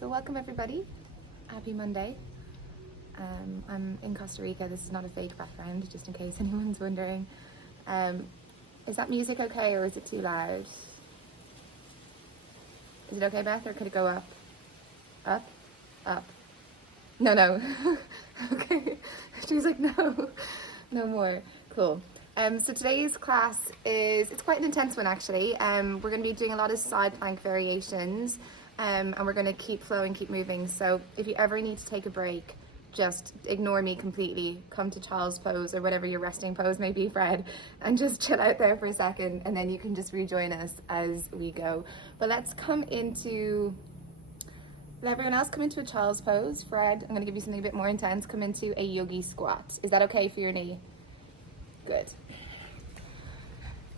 So welcome everybody. Happy Monday. I'm in Costa Rica. This is not a fake background, just in case anyone's wondering. Is that music okay or is it too loud? Is it okay, Beth, or could it go up? Up? Up. No. Okay. She was like, no more. Cool. So today's class it's quite an intense one actually. We're going to be doing a lot of side plank variations, and we're going to keep flowing, keep moving. So if you ever need to take a break, just ignore me completely. Come to child's pose or whatever your resting pose may be, Fred, and just chill out there for a second, and then you can just rejoin us as we go. But let everyone else come into a child's pose. Fred, I'm going to give you something a bit more intense. Come into a yogi squat. Is that okay for your knee? Good.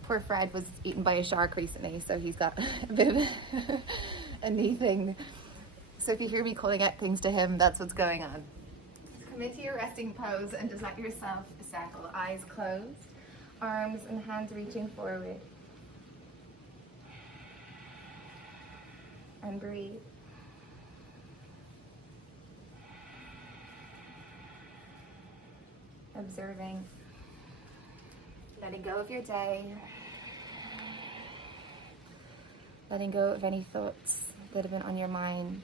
Poor Fred was eaten by a shark recently, so he's got a bit of a knee thing. So if you hear me calling out things to him, that's what's going on. Come into your resting pose and just let yourself settle. Eyes closed, arms and hands reaching forward. And breathe. Observing. Letting go of your day. Letting go of any thoughts that have been on your mind.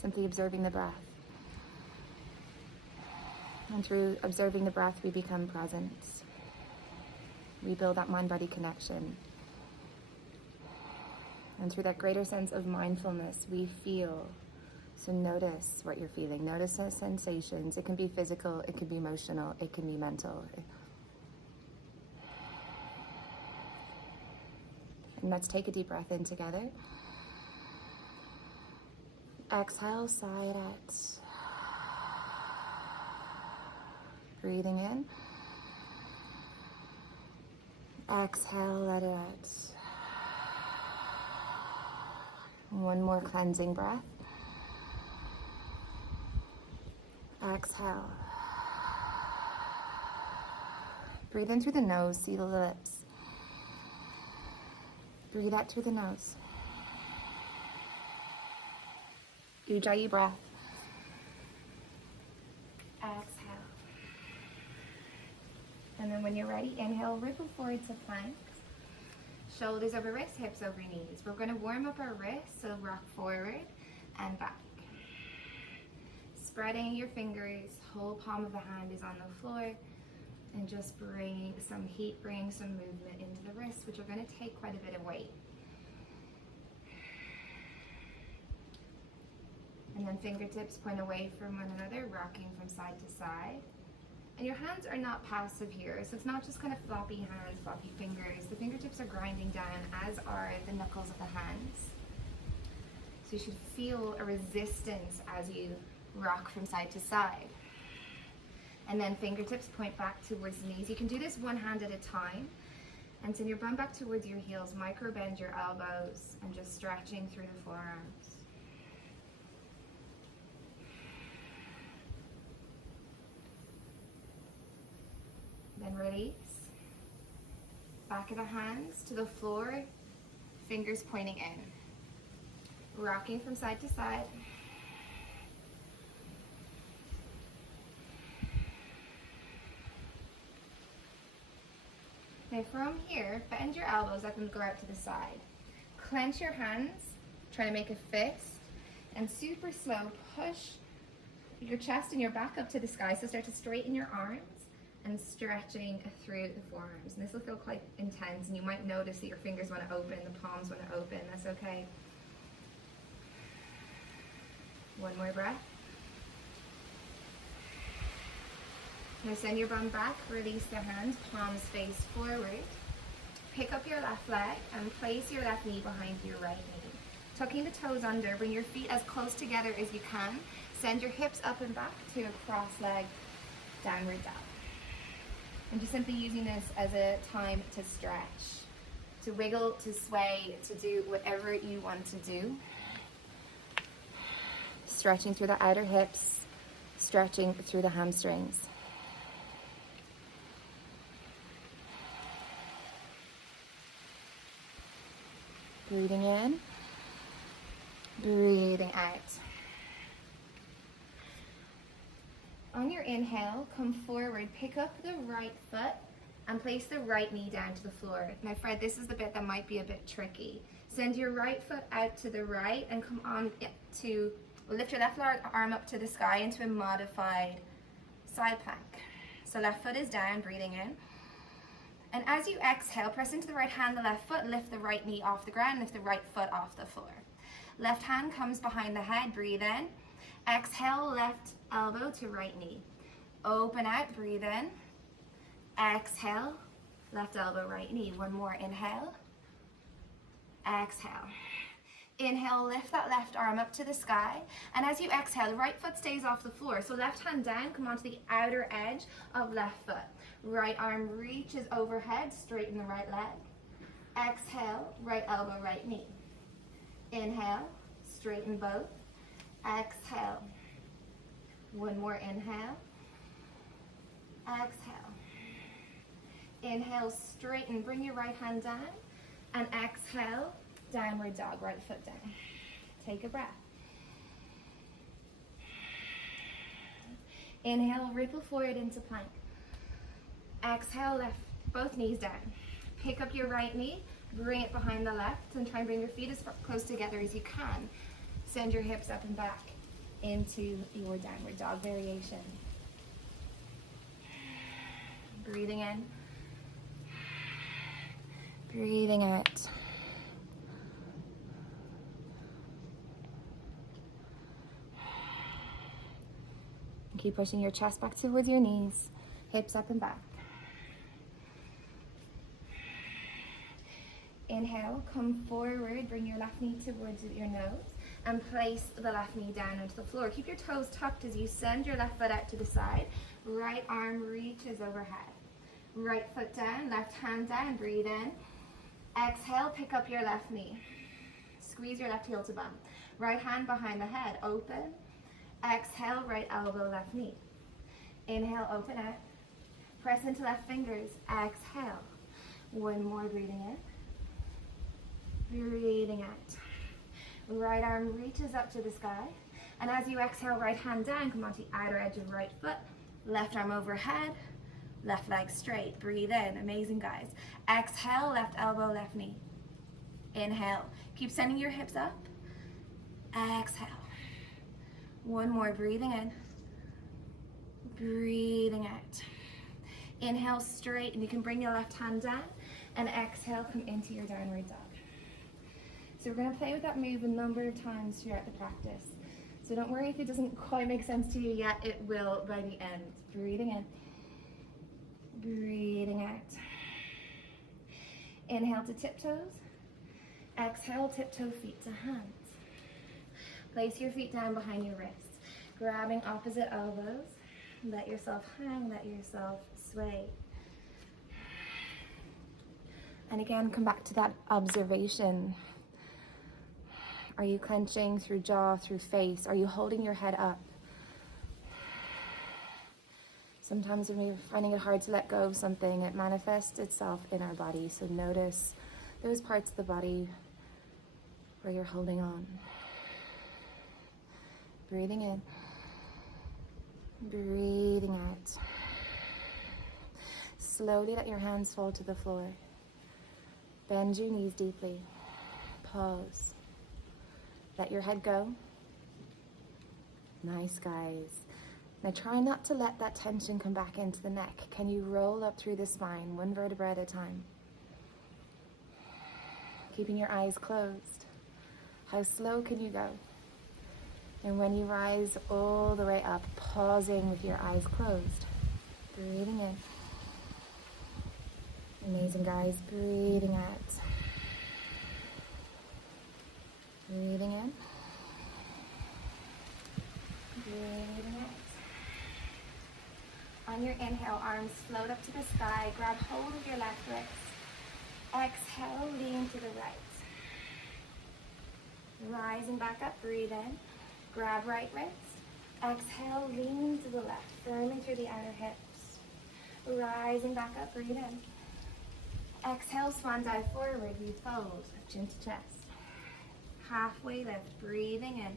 Simply observing the breath. And through observing the breath, we become present. We build that mind-body connection. And through that greater sense of mindfulness, we feel. So notice what you're feeling. Notice the sensations. It can be physical, it can be emotional, it can be mental. And let's take a deep breath in together. Exhale, sigh it out. Breathing in. Exhale, let it out. One more cleansing breath. Exhale. Breathe in through the nose, seal the lips. Breathe out through the nose. Ujjayi breath. Exhale. And then when you're ready, inhale, ripple forward to plank. Shoulders over wrists, hips over knees. We're going to warm up our wrists, so rock forward and back. Spreading your fingers, whole palm of the hand is on the floor, and just bring some heat, bring some movement into the wrists, which are going to take quite a bit of weight. And then fingertips point away from one another, rocking from side to side. And your hands are not passive here, so it's not just kind of floppy hands, floppy fingers. The fingertips are grinding down, as are the knuckles of the hands. So you should feel a resistance as you rock from side to side. And then fingertips point back towards the knees. You can do this one hand at a time. And send your bum back towards your heels, micro bend your elbows, and just stretching through the forearms. Then release. Back of the hands to the floor, fingers pointing in. Rocking from side to side. Now from here, bend your elbows, let them go out to the side. Clench your hands, try to make a fist, and super slow, push your chest and your back up to the sky. So start to straighten your arms and stretching through the forearms. And this will feel quite intense, and you might notice that your fingers want to open, the palms want to open. That's okay. One more breath. Now send your bum back, release the hands, palms face forward. Pick up your left leg and place your left knee behind your right knee. Tucking the toes under, bring your feet as close together as you can. Send your hips up and back to a cross-legged downward dog. And just simply using this as a time to stretch, to wiggle, to sway, to do whatever you want to do. Stretching through the outer hips, stretching through the hamstrings. Breathing in, breathing out. On your inhale, come forward, pick up the right foot and place the right knee down to the floor. Now Fred, this is the bit that might be a bit tricky. Send your right foot out to the right and come on to, lift your left arm up to the sky into a modified side plank. So left foot is down, breathing in. And as you exhale, press into the right hand, the left foot, lift the right knee off the ground, lift the right foot off the floor. Left hand comes behind the head, breathe in. Exhale, left elbow to right knee. Open out, breathe in. Exhale, left elbow, right knee. One more, inhale. Exhale. Inhale, lift that left arm up to the sky. And as you exhale, the right foot stays off the floor. So left hand down, come onto the outer edge of left foot. Right arm reaches overhead, straighten the right leg. Exhale, right elbow, right knee. Inhale, straighten both. Exhale. One more, inhale. Exhale. Inhale, straighten, bring your right hand down. And exhale, downward dog, right foot down. Take a breath. Inhale, ripple forward into plank. Exhale, lift both knees down. Pick up your right knee, bring it behind the left, and try and bring your feet as close together as you can. Send your hips up and back into your downward dog variation. Breathing in, breathing out. Keep pushing your chest back towards your knees, hips up and back. Inhale, come forward, bring your left knee towards your nose and place the left knee down onto the floor. Keep your toes tucked as you send your left foot out to the side. Right arm reaches overhead. Right foot down, left hand down, breathe in. Exhale, pick up your left knee. Squeeze your left heel to bum. Right hand behind the head, open. Exhale, right elbow, left knee. Inhale, open out. Press into left fingers, exhale. One more, breathing in. Breathing out. Right arm reaches up to the sky. And as you exhale, right hand down, come onto the outer edge of right foot. Left arm overhead, left leg straight. Breathe in, amazing guys. Exhale, left elbow, left knee. Inhale, keep sending your hips up. Exhale. One more, breathing in. Breathing out. Inhale, straight, and you can bring your left hand down. And exhale, come into your downward dog. So we're going to play with that move a number of times throughout the practice. So don't worry if it doesn't quite make sense to you yet, it will by the end. Breathing in, breathing out. Inhale to tiptoes. Exhale, tiptoe feet to hands. Place your feet down behind your wrists, grabbing opposite elbows. Let yourself hang, let yourself sway. And again, come back to that observation. Are you clenching through jaw, through face? Are you holding your head up? Sometimes when we're finding it hard to let go of something, it manifests itself in our body. So notice those parts of the body where you're holding on. Breathing in, breathing out. Slowly let your hands fall to the floor. Bend your knees deeply. Pause. Let your head go. Nice, guys. Now try not to let that tension come back into the neck. Can you roll up through the spine, one vertebra at a time? Keeping your eyes closed. How slow can you go? And when you rise all the way up, pausing with your eyes closed. Breathing in. Amazing, guys. Breathing out. Breathing in. Breathing out. On your inhale, arms float up to the sky. Grab hold of your left wrist. Exhale, lean to the right. Rising back up, breathe in. Grab right wrist. Exhale, lean to the left, firmly through the outer hips. Rising back up, breathe in. Exhale, swan dive forward, you fold, chin to chest. halfway lift, breathing in.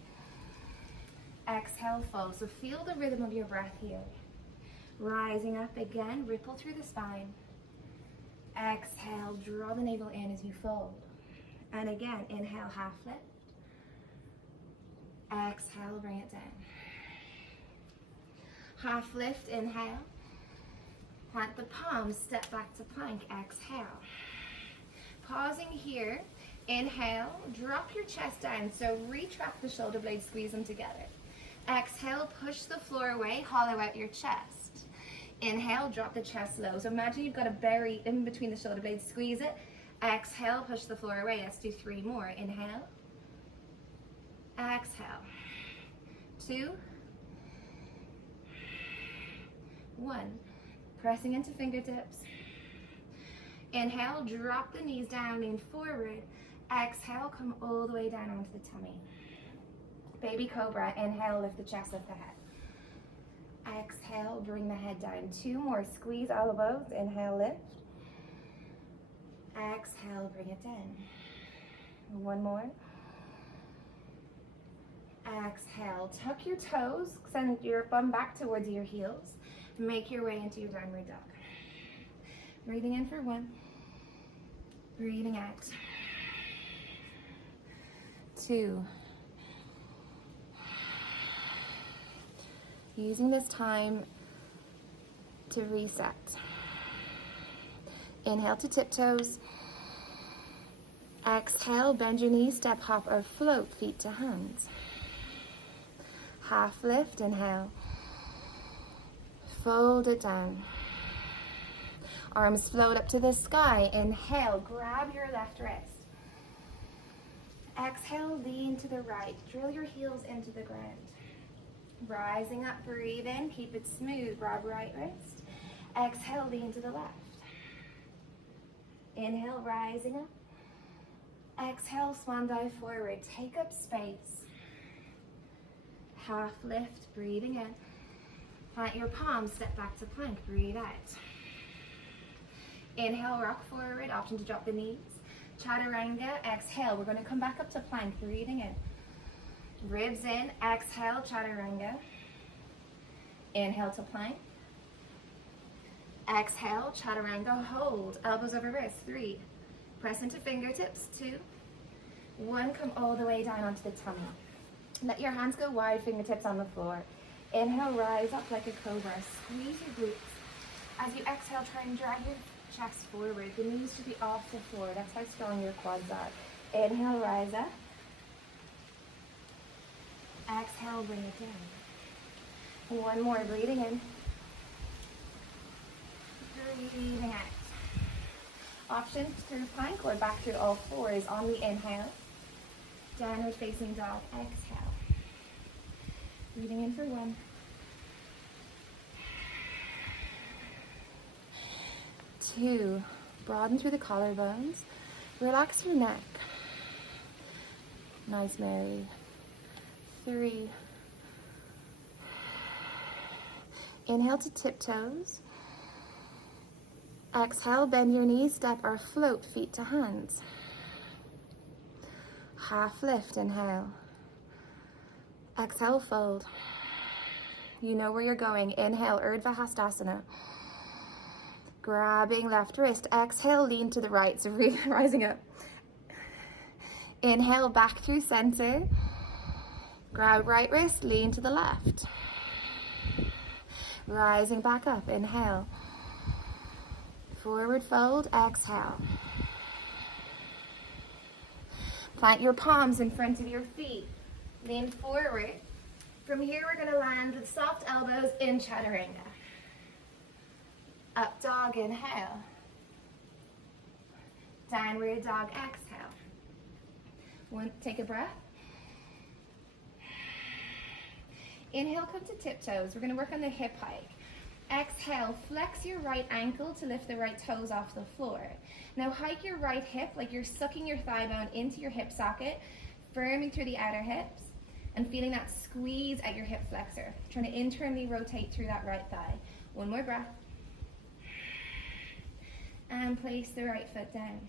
Exhale, fold. So feel the rhythm of your breath here. Rising up again, ripple through the spine. Exhale, draw the navel in as you fold. And again, inhale, half lift. Exhale, bring it down. Half lift, inhale. Plant the palms, step back to plank, exhale. Pausing here, inhale, drop your chest down, so retract the shoulder blades, squeeze them together. Exhale, push the floor away, hollow out your chest. Inhale, drop the chest low. So imagine you've got a berry in between the shoulder blades, squeeze it. Exhale, push the floor away. Let's do 3 more. Inhale. Exhale. 2. 1. Pressing into fingertips. Inhale, drop the knees down, lean forward. Exhale, come all the way down onto the tummy. Baby cobra, inhale, lift the chest, lift the head. Exhale, bring the head down. 2 more, squeeze elbows, inhale, lift. Exhale, bring it down. 1 more. Exhale, tuck your toes, send your bum back towards your heels. Make your way into your downward dog. Breathing in for 1. Breathing out. 2. Using this time to reset. Inhale to tiptoes. Exhale, bend your knees, step, hop, or float, feet to hands. Half lift, inhale. Fold it down. Arms float up to the sky. Inhale, grab your left wrist. Exhale, lean to the right. Drill your heels into the ground. Rising up, breathe in, keep it smooth. Grab right wrist. Exhale, lean to the left. Inhale, rising up. Exhale, swan dive forward. Take up space. Half lift, breathing in. Plant your palms, step back to plank, breathe out. Inhale, rock forward, option to drop the knees. Chaturanga, exhale. We're going to come back up to plank, breathing in. Ribs in, exhale, chaturanga. Inhale to plank. Exhale, chaturanga, hold. Elbows over wrists, 3. Press into fingertips, 2. 1, come all the way down onto the tummy. Let your hands go wide, fingertips on the floor. Inhale, rise up like a cobra. Squeeze your glutes. As you exhale, try and drag your chest forward. The knees should be off the floor. That's how strong your quads are. Inhale, rise up. Exhale, bring it down. 1 more, breathing in. Breathing out. Option through plank or back through all fours on the inhale. Downward facing dog, exhale. Breathing in for 1. 2, broaden through the collarbones. Relax your neck. Nice, Mary. 3. Inhale to tiptoes. Exhale, bend your knees, step or float, feet to hands. Half lift, inhale. Exhale, fold. You know where you're going. Inhale, Urdhva Hastasana. Grabbing left wrist. Exhale, lean to the right, so rising up. Inhale, back through center. Grab right wrist, lean to the left. Rising back up, inhale. Forward fold, exhale. Plant your palms in front of your feet. Lean forward. From here, we're going to land with soft elbows in chaturanga. Up dog, inhale. Downward dog, exhale. Take a breath. Inhale, come to tiptoes. We're going to work on the hip hike. Exhale, flex your right ankle to lift the right toes off the floor. Now hike your right hip like you're sucking your thigh bone into your hip socket, firming through the outer hips, and feeling that squeeze at your hip flexor. Trying to internally rotate through that right thigh. 1 more breath. And place the right foot down.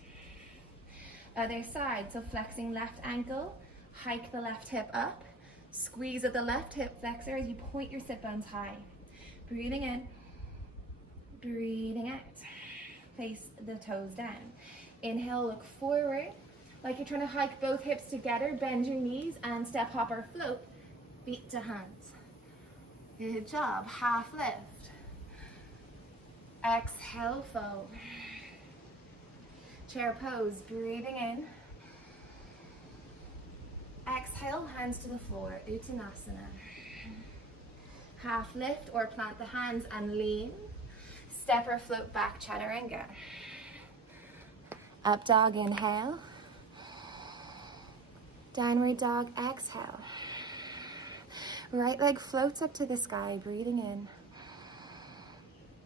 Other side, so flexing left ankle, Hike the left hip up. Squeeze at the left hip flexor as you point your sit bones high. Breathing in, breathing out. Place the toes down. Inhale, look forward. Like you're trying to hike both hips together. Bend your knees and step, hop, or float. Feet to hands. Good job. Half lift. Exhale, fold. Chair pose. Breathing in. Exhale, hands to the floor, Uttanasana. Half lift or plant the hands and lean. Step or float back, Chaturanga. Up dog, inhale. Downward dog, exhale. Right leg floats up to the sky, breathing in.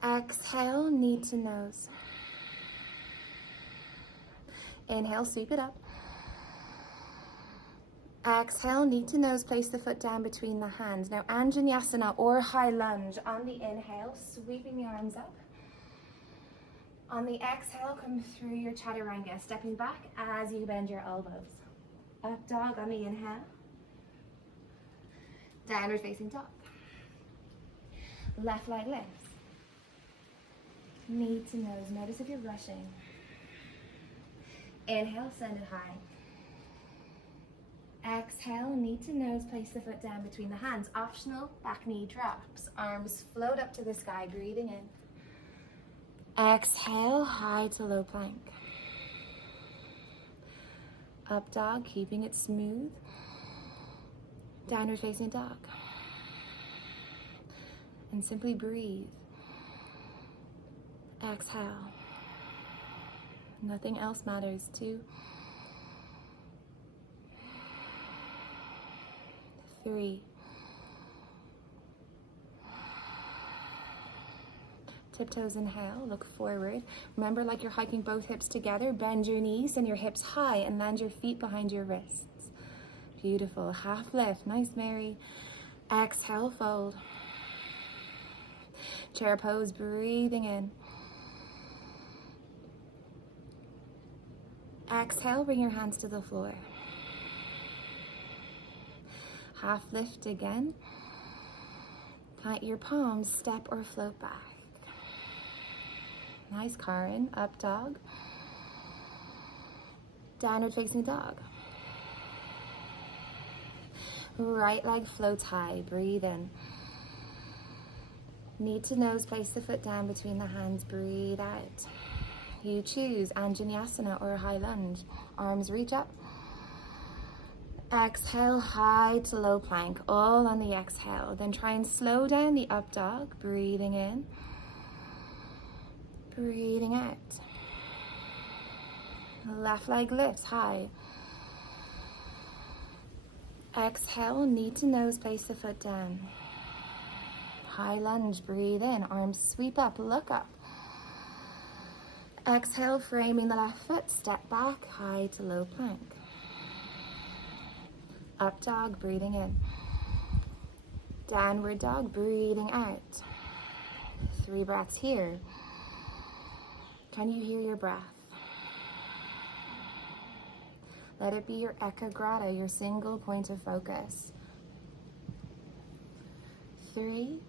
Exhale, knee to nose. Inhale, sweep it up. Exhale, knee to nose, place the foot down between the hands. Now, Anjaneyasana or high lunge. On the inhale, sweeping the arms up. On the exhale, come through your Chaturanga, stepping back as you bend your elbows. Up dog on the inhale. Downward facing dog. Left leg lifts. Knee to nose. Notice if you're rushing. Inhale, send it high. Exhale, knee to nose, place the foot down between the hands. Optional, back knee drops. Arms float up to the sky, breathing in. Exhale, high to low plank. Up dog, keeping it smooth. Downward facing dog. And simply breathe. Exhale. Nothing else matters. 2, 3. Tiptoes, inhale, look forward. Remember, like you're hiking both hips together, bend your knees and your hips high and land your feet behind your wrists. Beautiful. Half lift. Nice, Mary. Exhale, fold. Chair pose, breathing in. Exhale, bring your hands to the floor. Half lift again. Plant your palms, step or float back. Nice, Karin. Up dog. Downward facing dog. Right leg floats high. Breathe in. Knee to nose, place the foot down between the hands. Breathe out. You choose Anjaneyasana or high lunge. Arms reach up. Exhale, high to low plank, all on the exhale. Then try and slow down the up dog, breathing in, breathing out. Left leg lifts high. Exhale, knee to nose, place the foot down. High lunge, breathe in, arms sweep up, look up. Exhale, framing the left foot, step back, high to low plank. Up dog, breathing in. Downward dog, breathing out. 3 breaths here. Can you hear your breath? Let it be your ekagrata, your single point of focus. 3.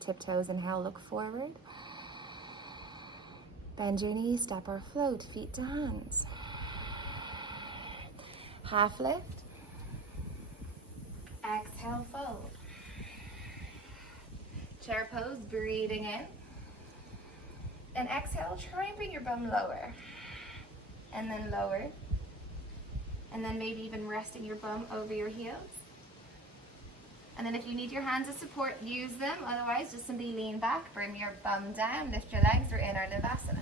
Tiptoes, inhale, look forward. Bend your knees, step or float, feet to hands. Half lift. Exhale, fold. Chair pose, breathing in. And exhale, try and bring your bum lower. And then lower. And then maybe even resting your bum over your heels. And then if you need your hands as support, use them. Otherwise, just simply lean back, bring your bum down, lift your legs. We're in our Navasana.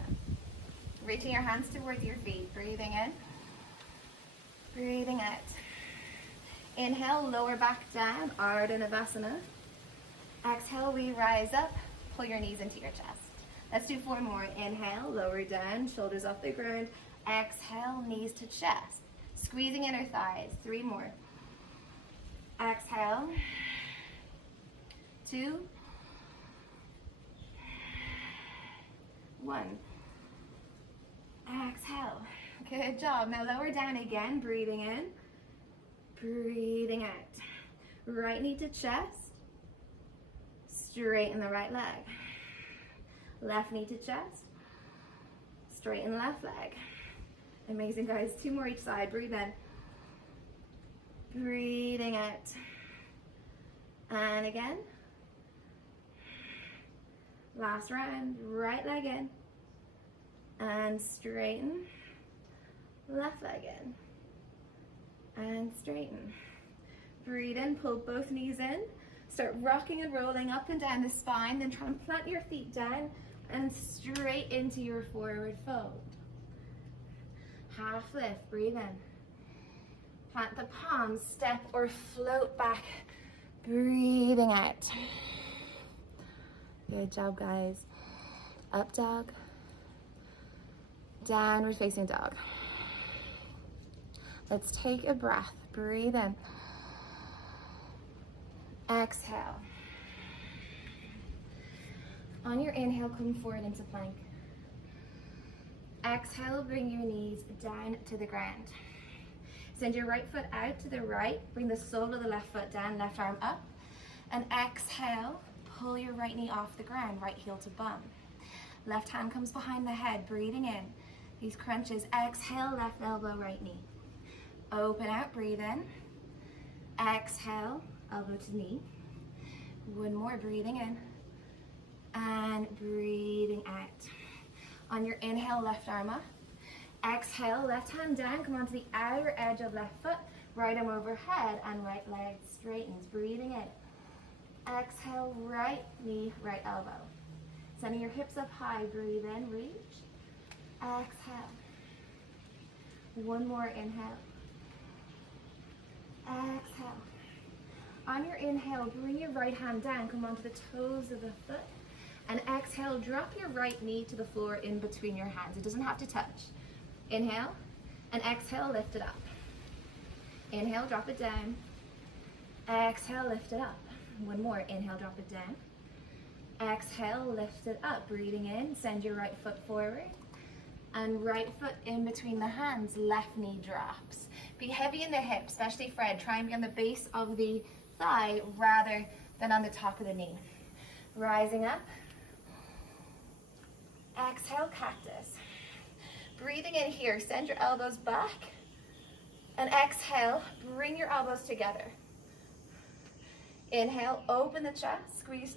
Reaching your hands towards your feet. Breathing in. Breathing out. Inhale, lower back down, Ardha Navasana. Exhale, we rise up. Pull your knees into your chest. Let's do 4 more. Inhale, lower down, shoulders off the ground. Exhale, knees to chest. Squeezing inner thighs. 3 more. Exhale. 2. 1. exhale. Good job. Now lower down again, breathing in, breathing out. Right knee to chest, straighten the right leg. Left knee to chest, straighten the left leg. Amazing, guys. 2 more each side. Breathe in, breathing out. And again. Last round, right leg in. And straighten. Left leg in. And straighten. Breathe in, pull both knees in. Start rocking and rolling up and down the spine. Then try and plant your feet down and straight into your forward fold. Half lift, breathe in. Plant the palms, step or float back. Breathing out. Good job, guys. Up dog. Downward facing dog. Let's take a breath. Breathe in. Exhale. On your inhale, come forward into plank. Exhale, bring your knees down to the ground. Send your right foot out to the right. Bring the sole of the left foot down, left arm up. And exhale, pull your right knee off the ground, right heel to bum. Left hand comes behind the head, breathing in. These crunches. Exhale, left elbow, right knee. Open out, breathe in. Exhale, elbow to knee. One more, breathing in. And breathing out. On your inhale, left arm up. Exhale, left hand down, come onto the outer edge of left foot, right arm overhead, and right leg straightens. Breathing in. Exhale, right knee, right elbow. Sending your hips up high, breathe in, reach. Exhale. One more inhale. Exhale. On your inhale, bring your right hand down, come onto the toes of the foot. And exhale, drop your right knee to the floor in between your hands. It doesn't have to touch. Inhale, and exhale, lift it up. Inhale, drop it down. Exhale, lift it up. One more, inhale, drop it down. Exhale, lift it up. Breathing in, send your right foot forward. And right foot in between the hands, left knee drops. Be heavy in the hip, especially Fred. Try and be on the base of the thigh rather than on the top of the knee. Rising up. Exhale, cactus. Breathing in here, send your elbows back. And exhale, bring your elbows together. Inhale, open the chest, squeeze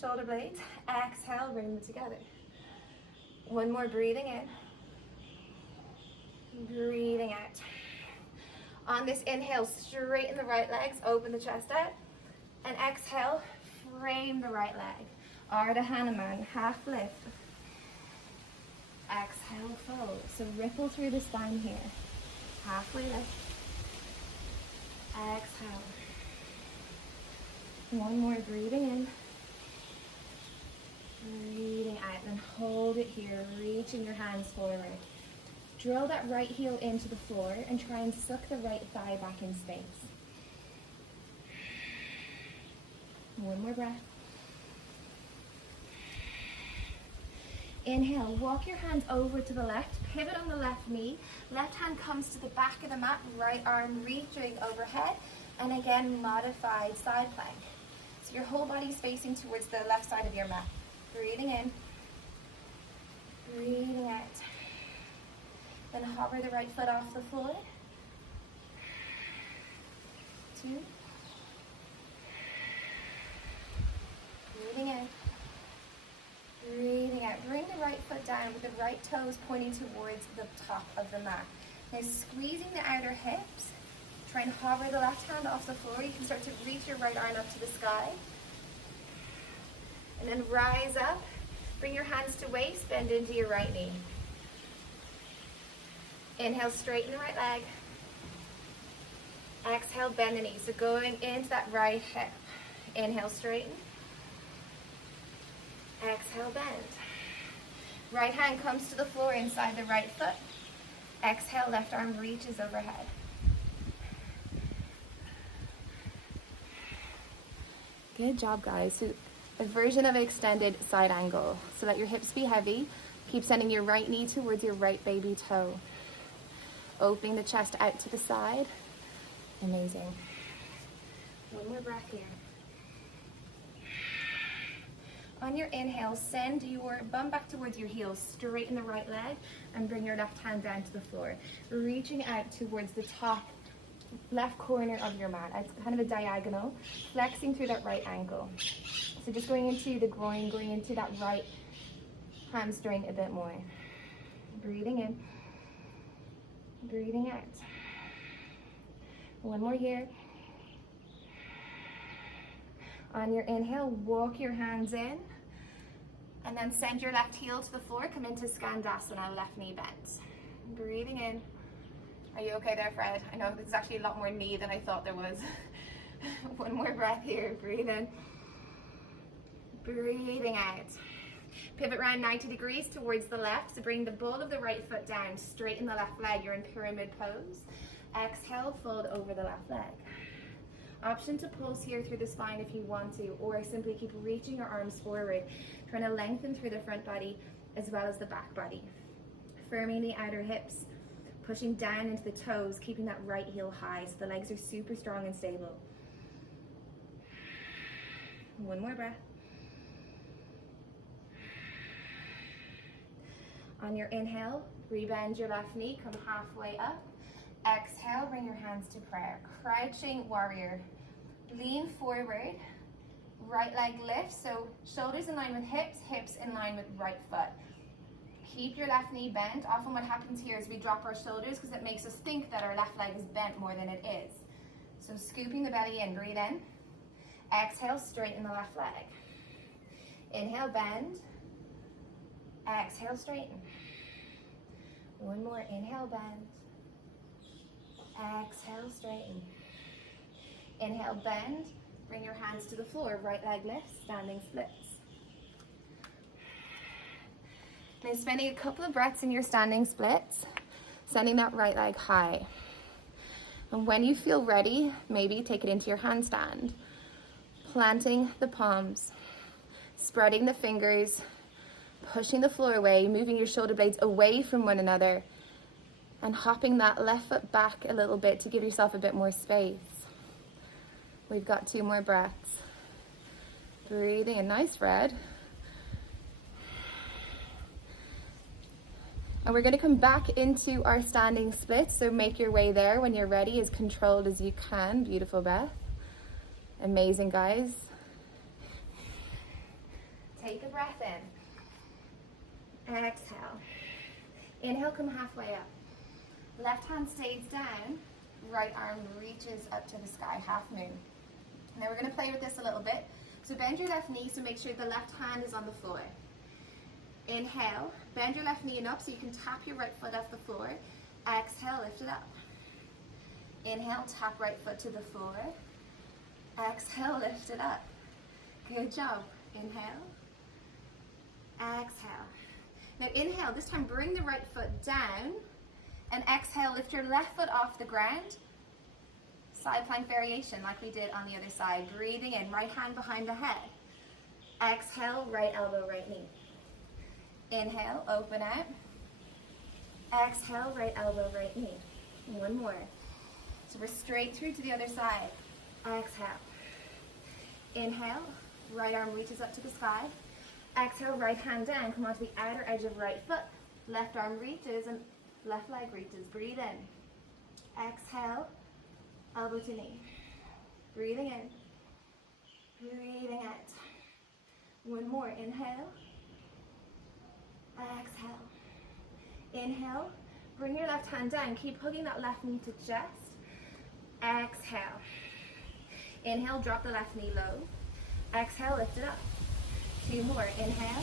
shoulder blades. Exhale, bring them together. One more, breathing in. Breathing out. On this inhale, straighten the right legs, open the chest out. And exhale, frame the right leg. Ardha Hanuman, half lift. Exhale, fold. So ripple through the spine here. Halfway lift. Exhale. One more, breathing in. Breathing out, then hold it here, reaching your hands forward. Drill that right heel into the floor and try and suck the right thigh back in space. One more breath. Inhale, walk your hands over to the left, pivot on the left knee. Left hand comes to the back of the mat, right arm reaching overhead, and again, modified side plank. So your whole body's facing towards the left side of your mat. Breathing in, breathing out. Then hover the right foot off the floor. 2. Breathing in. Breathing out. Bring the right foot down with the right toes pointing towards the top of the mat. Now squeezing the outer hips. Try and hover the left hand off the floor. You can start to reach your right arm up to the sky. And then rise up. Bring your hands to waist, bend into your right knee. Inhale, straighten the right leg. Exhale, bend the knee. So going into that right hip. Inhale, straighten. Exhale, bend. Right hand comes to the floor inside the right foot. Exhale, left arm reaches overhead. Good job, guys. So a version of extended side angle. So let your hips be heavy. Keep sending your right knee towards your right baby toe. Opening the chest out to the side. Amazing. One more breath here. On your inhale, send your bum back towards your heels, straighten the right leg, and bring your left hand down to the floor. Reaching out towards the top left corner of your mat. It's kind of a diagonal, flexing through that right ankle. So just going into the groin, going into that right hamstring a bit more. Breathing in, breathing out. One more here. On your inhale, walk your hands in, and then send your left heel to the floor. Come into Skandasana, left knee bent. Breathing in. Are you okay there, Fred? I know there's actually a lot more knee than I thought there was. One more breath here. Breathe in. Breathing out. Pivot around 90 degrees towards the left. So bring the ball of the right foot down. Straighten the left leg. You're in pyramid pose. Exhale, fold over the left leg. Option to pulse here through the spine if you want to, or simply keep reaching your arms forward, trying to lengthen through the front body as well as the back body. Firming the outer hips. Pushing down into the toes, keeping that right heel high so the legs are super strong and stable. One more breath. On your inhale, rebend your left knee, come halfway up. Exhale, bring your hands to prayer. Crouching warrior. Lean forward, right leg lifts, so shoulders in line with hips, hips in line with right foot. Keep your left knee bent. Often what happens here is we drop our shoulders because it makes us think that our left leg is bent more than it is. So scooping the belly in, breathe in. Exhale, straighten the left leg. Inhale, bend. Exhale, straighten. One more, inhale, bend. Exhale, straighten. Inhale, bend. Bring your hands to the floor. Right leg lifts, standing splits. Now spending a couple of breaths in your standing splits, sending that right leg high. And when you feel ready, maybe take it into your handstand. Planting the palms, spreading the fingers, pushing the floor away, moving your shoulder blades away from one another, and hopping that left foot back a little bit to give yourself a bit more space. We've got 2 more breaths. Breathing in, nice, Fred. And we're going to come back into our standing splits, so make your way there when you're ready, as controlled as you can. Beautiful breath. Amazing, guys. Take a breath in. Exhale. Inhale, come halfway up. Left hand stays down, right arm reaches up to the sky, half moon. Now we're going to play with this a little bit. So bend your left knee, so make sure the left hand is on the floor. Inhale, bend your left knee and up so you can tap your right foot off the floor. Exhale, lift it up. Inhale, tap right foot to the floor. Exhale, lift it up. Good job. Inhale. Exhale. Now inhale, this time bring the right foot down, and exhale, lift your left foot off the ground. Side plank variation like we did on the other side. Breathing in, right hand behind the head. Exhale, right elbow, right knee. Inhale, open out. Exhale, right elbow, right knee. One more. So we're straight through to the other side. Exhale. Inhale, right arm reaches up to the sky. Exhale, right hand down, come onto the outer edge of right foot. Left arm reaches and left leg reaches. Breathe in. Exhale, elbow to knee. Breathing in. Breathing out. One more. Inhale. Exhale. Inhale. Bring your left hand down. Keep hugging that left knee to chest. Exhale. Inhale, drop the left knee low. Exhale, lift it up. 2 more. Inhale.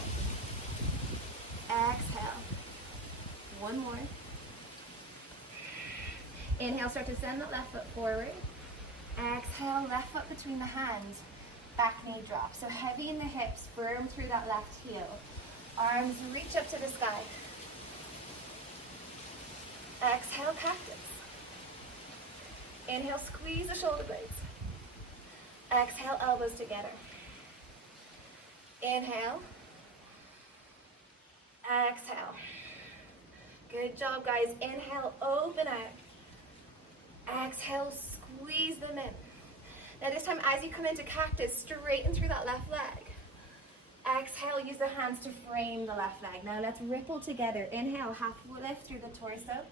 Exhale. 1 more. Inhale, start to send that left foot forward. Exhale, left foot between the hands. Back knee drop. So heavy in the hips, firm through that left heel. Arms reach up to the sky. Exhale, cactus. Inhale, squeeze the shoulder blades. Exhale, elbows together. Inhale. Exhale. Good job, guys. Inhale, open out. Exhale, squeeze them in. Now this time, as you come into cactus, straighten through that left leg. Exhale, use the hands to frame the left leg. Now let's ripple together. Inhale, half lift through the torso.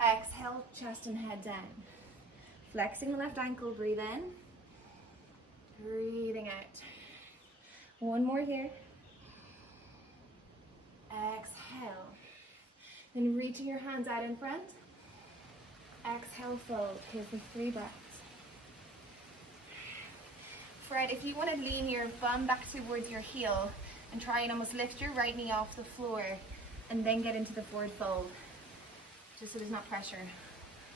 Exhale, chest and head down. Flexing the left ankle, breathe in. Breathing out. One more here. Exhale. Then reaching your hands out in front. Exhale, fold. Here for 3 breaths. Fred, if you want to lean your bum back towards your heel and try and almost lift your right knee off the floor and then get into the forward fold, just so there's not pressure.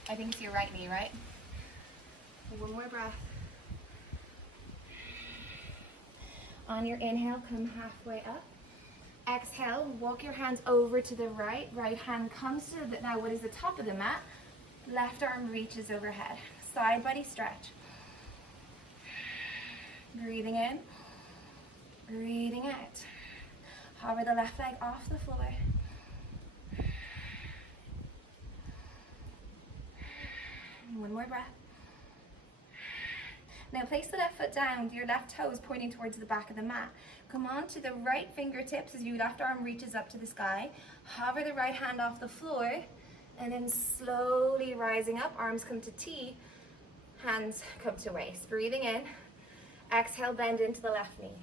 I think it's your right knee, right? One more breath. On your inhale, come halfway up. Exhale, walk your hands over to the right. Right hand comes to the, now what is the top of the mat? Left arm reaches overhead. Side body stretch. Breathing in, breathing out. Hover the left leg off the floor. One more breath. Now place the left foot down, your left toe is pointing towards the back of the mat. Come on to the right fingertips as your left arm reaches up to the sky. Hover the right hand off the floor, and then slowly rising up, arms come to T, hands come to waist. Breathing in. Exhale, bend into the left knee.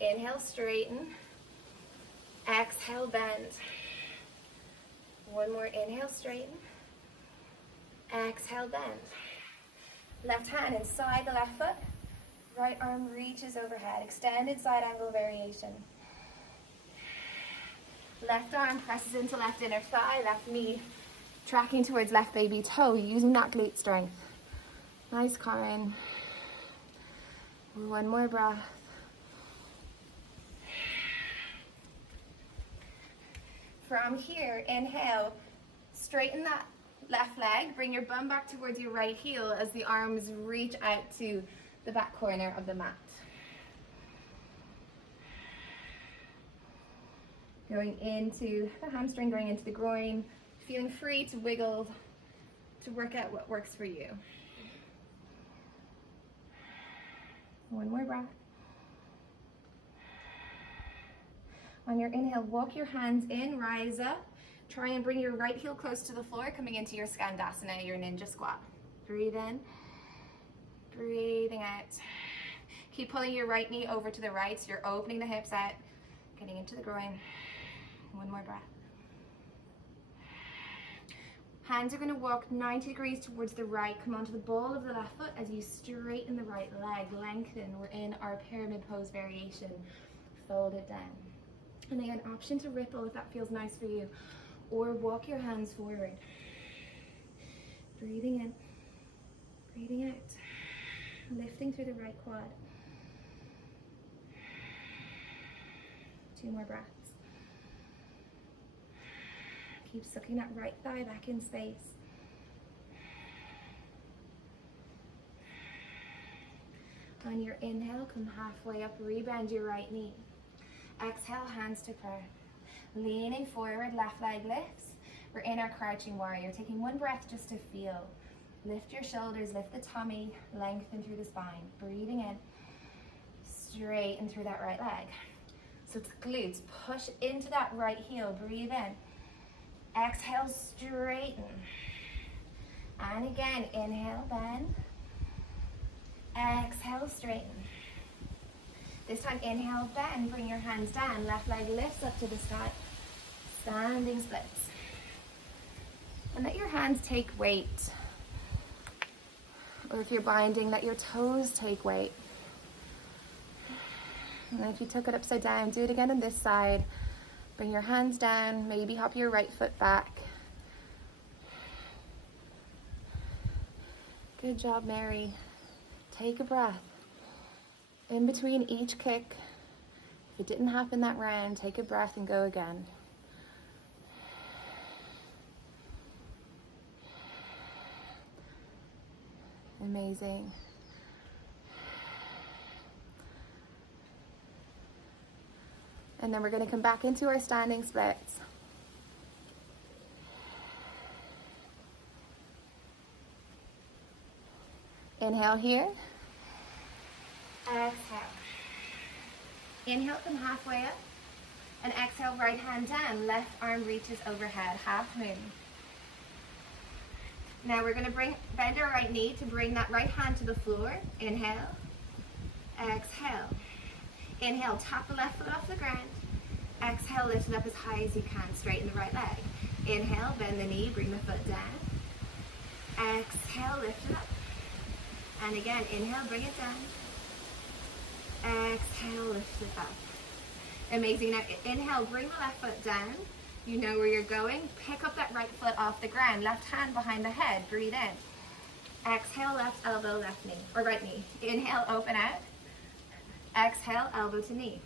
Inhale, straighten. Exhale, bend. One more, inhale, straighten. Exhale, bend. Left hand inside the left foot. Right arm reaches overhead. Extended side angle variation. Left arm presses into left inner thigh. Left knee tracking towards left baby toe, using that glute strength. Nice, Karen. One more breath. From here, inhale, straighten that left leg, bring your bum back towards your right heel as the arms reach out to the back corner of the mat. Going into the hamstring, going into the groin, feeling free to wiggle, to work out what works for you. One more breath. On your inhale, walk your hands in, rise up. Try and bring your right heel close to the floor, coming into your Skandasana, your ninja squat. Breathe in, breathing out. Keep pulling your right knee over to the right, so you're opening the hips out, getting into the groin. One more breath. Hands are going to walk 90 degrees towards the right. Come onto the ball of the left foot as you straighten the right leg. Lengthen. We're in our pyramid pose variation. Fold it down. And again, option to ripple if that feels nice for you. Or walk your hands forward. Breathing in. Breathing out. Lifting through the right quad. 2 more breaths. Keep sucking that right thigh back in space. On your inhale, come halfway up, rebend your right knee. Exhale, hands to prayer. Leaning forward, left leg lifts. We're in our crouching warrior. Taking 1 breath just to feel. Lift your shoulders, lift the tummy, lengthen through the spine. Breathing in, straighten through that right leg. So it's glutes, push into that right heel, breathe in. Exhale, straighten. And again, inhale, bend. Exhale, straighten. This time, inhale, bend, bring your hands down. Left leg lifts up to the sky. Standing splits. And let your hands take weight. Or if you're binding, let your toes take weight. And if you took it upside down, do it again on this side. Bring your hands down, maybe hop your right foot back. Good job, Mary. Take a breath. In between each kick, if it didn't happen that round, take a breath and go again. Amazing. And then we're going to come back into our standing splits. Inhale here. Exhale. Inhale, come halfway up. And exhale, right hand down. Left arm reaches overhead, half moon. Now we're going to bend our right knee to bring that right hand to the floor. Inhale. Exhale. Inhale, tap the left foot off the ground. Exhale, lift it up as high as you can. Straighten the right leg. Inhale, bend the knee, bring the foot down. Exhale, lift it up. And again, inhale, bring it down. Exhale, lift it up. Amazing. Now inhale, bring the left foot down. You know where you're going. Pick up that right foot off the ground. Left hand behind the head. Breathe in. Exhale, left elbow, left knee, or right knee. Inhale, open out. Exhale, elbow to knee.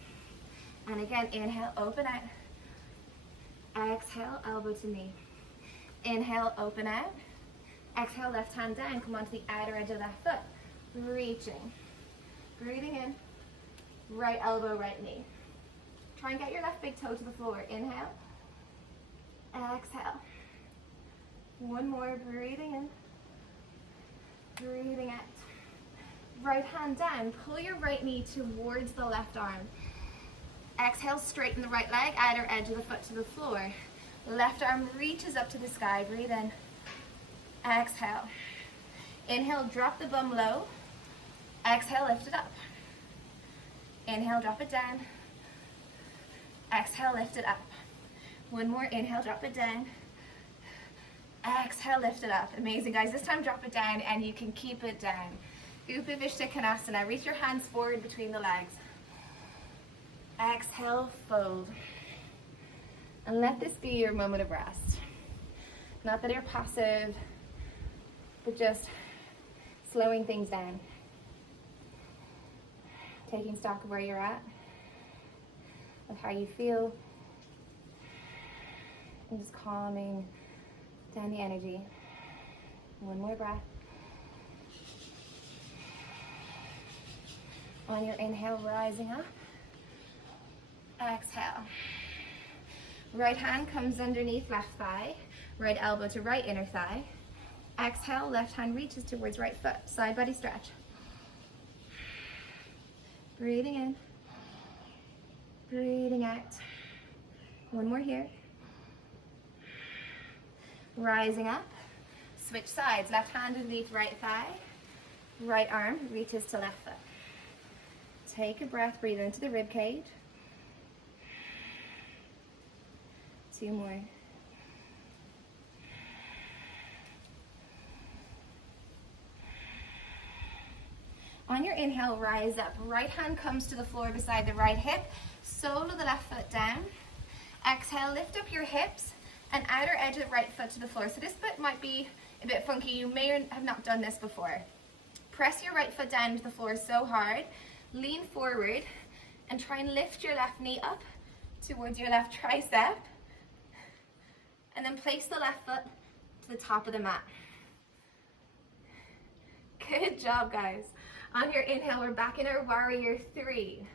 And again, inhale, open out. Exhale, elbow to knee. Inhale, open out. Exhale, left hand down. Come onto the outer edge of that foot. Reaching. Breathing in. Right elbow, right knee. Try and get your left big toe to the floor. Inhale. Exhale. One more. Breathing in. Breathing out. Right hand down. Pull your right knee towards the left arm. Exhale, straighten the right leg, outer edge of the foot to the floor. Left arm reaches up to the sky. Breathe in. Exhale. Inhale, drop the bum low. Exhale, lift it up. Inhale, drop it down. Exhale, lift it up. One more. Inhale, drop it down. Exhale, lift it up. Amazing, guys. This time drop it down and you can keep it down. Upavishta Konasana. Reach your hands forward between the legs. Exhale, fold. And let this be your moment of rest. Not that you're passive, but just slowing things down. Taking stock of where you're at, of how you feel, and just calming down the energy. One more breath. On your inhale, rising up. Exhale. Right hand comes underneath left thigh. Right elbow to right inner thigh. Exhale, left hand reaches towards right foot. Side body stretch. Breathing in. Breathing out. One more here. Rising up. Switch sides. Left hand underneath right thigh. Right arm reaches to left foot. Take a breath. Breathe into the rib cage. Two more. On your inhale, rise up. Right hand comes to the floor beside the right hip. Sole of the left foot down. Exhale, lift up your hips and outer edge of the right foot to the floor. So this bit might be a bit funky. You may have not done this before. Press your right foot down to the floor so hard. Lean forward and try and lift your left knee up towards your left tricep. And then place the left foot to the top of the mat. Good job, guys. On your inhale, we're back in our warrior three.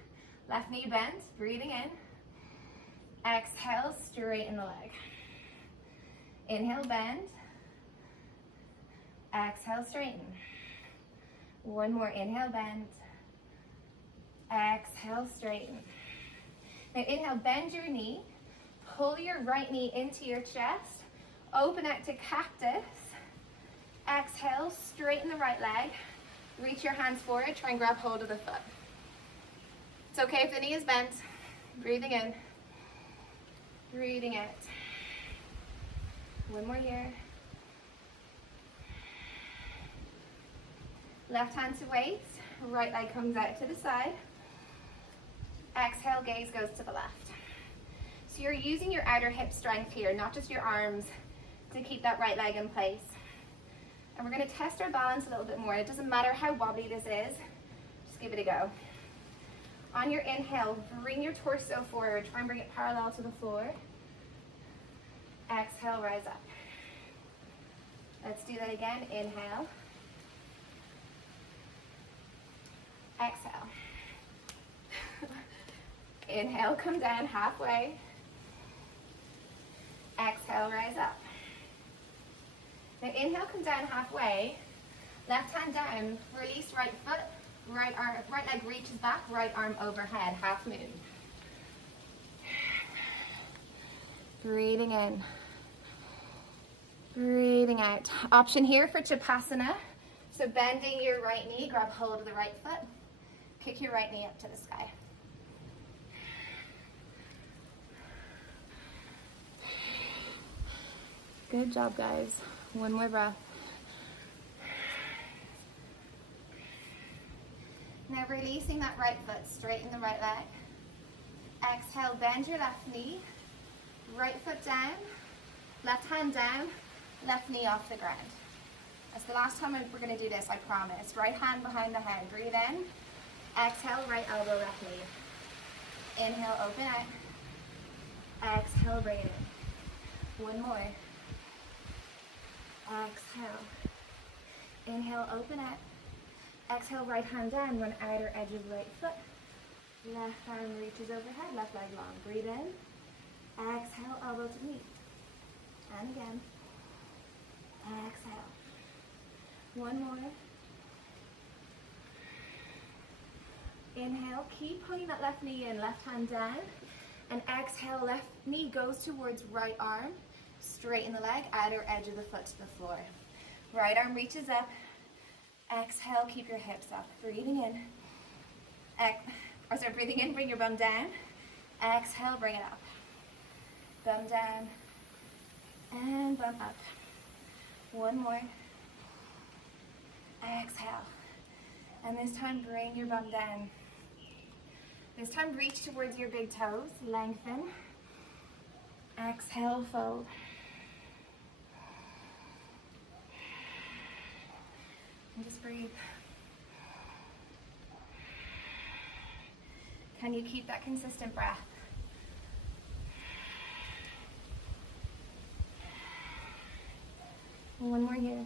Left knee bent, breathing in. Exhale, straighten the leg. Inhale, bend. Exhale, straighten. One more, inhale, bend. Exhale, straighten. Now inhale, bend your knee. Pull your right knee into your chest. Open out to cactus. Exhale, straighten the right leg. Reach your hands forward, try and grab hold of the foot. It's okay if the knee is bent. Breathing in. Breathing out. One more here. Left hand to waist. Right leg comes out to the side. Exhale, gaze goes to the left. So you're using your outer hip strength here, not just your arms, to keep that right leg in place. And we're going to test our balance a little bit more. It doesn't matter how wobbly this is, just give it a go. On your inhale, bring your torso forward. Try and bring it parallel to the floor. Exhale, rise up. Let's do that again. Inhale. Exhale. Inhale, come down halfway. Exhale, rise up. Now inhale, come down halfway. Left hand down, release right foot, right leg reaches back, right arm overhead, half moon. Breathing in. Breathing out. Option here for Chapasana. So bending your right knee, grab hold of the right foot, kick your right knee up to the sky. Good job, guys. One more breath. Now releasing that right foot, straighten the right leg. Exhale, bend your left knee, right foot down, left hand down, left knee off the ground. That's the last time we're going to do this, I promise. Right hand behind the head, breathe in. Exhale, right elbow, left knee. Inhale, open out. Exhale, bring it in. One more. Exhale. Inhale, open out. Exhale, right hand down, run outer edge of right foot. Left arm reaches overhead, left leg long. Breathe in. Exhale, elbow to knee. And again. Exhale. One more. Inhale, keep pulling that left knee in, left hand down. And exhale, left knee goes towards right arm. Straighten the leg, outer edge of the foot to the floor. Right arm reaches up. Exhale, keep your hips up. Breathing in. Breathing in, bring your bum down. Exhale, bring it up. Bum down. And bum up. One more. Exhale. And this time, bring your bum down. This time, reach towards your big toes. Lengthen. Exhale, fold. And just breathe. Can you keep that consistent breath? One more here.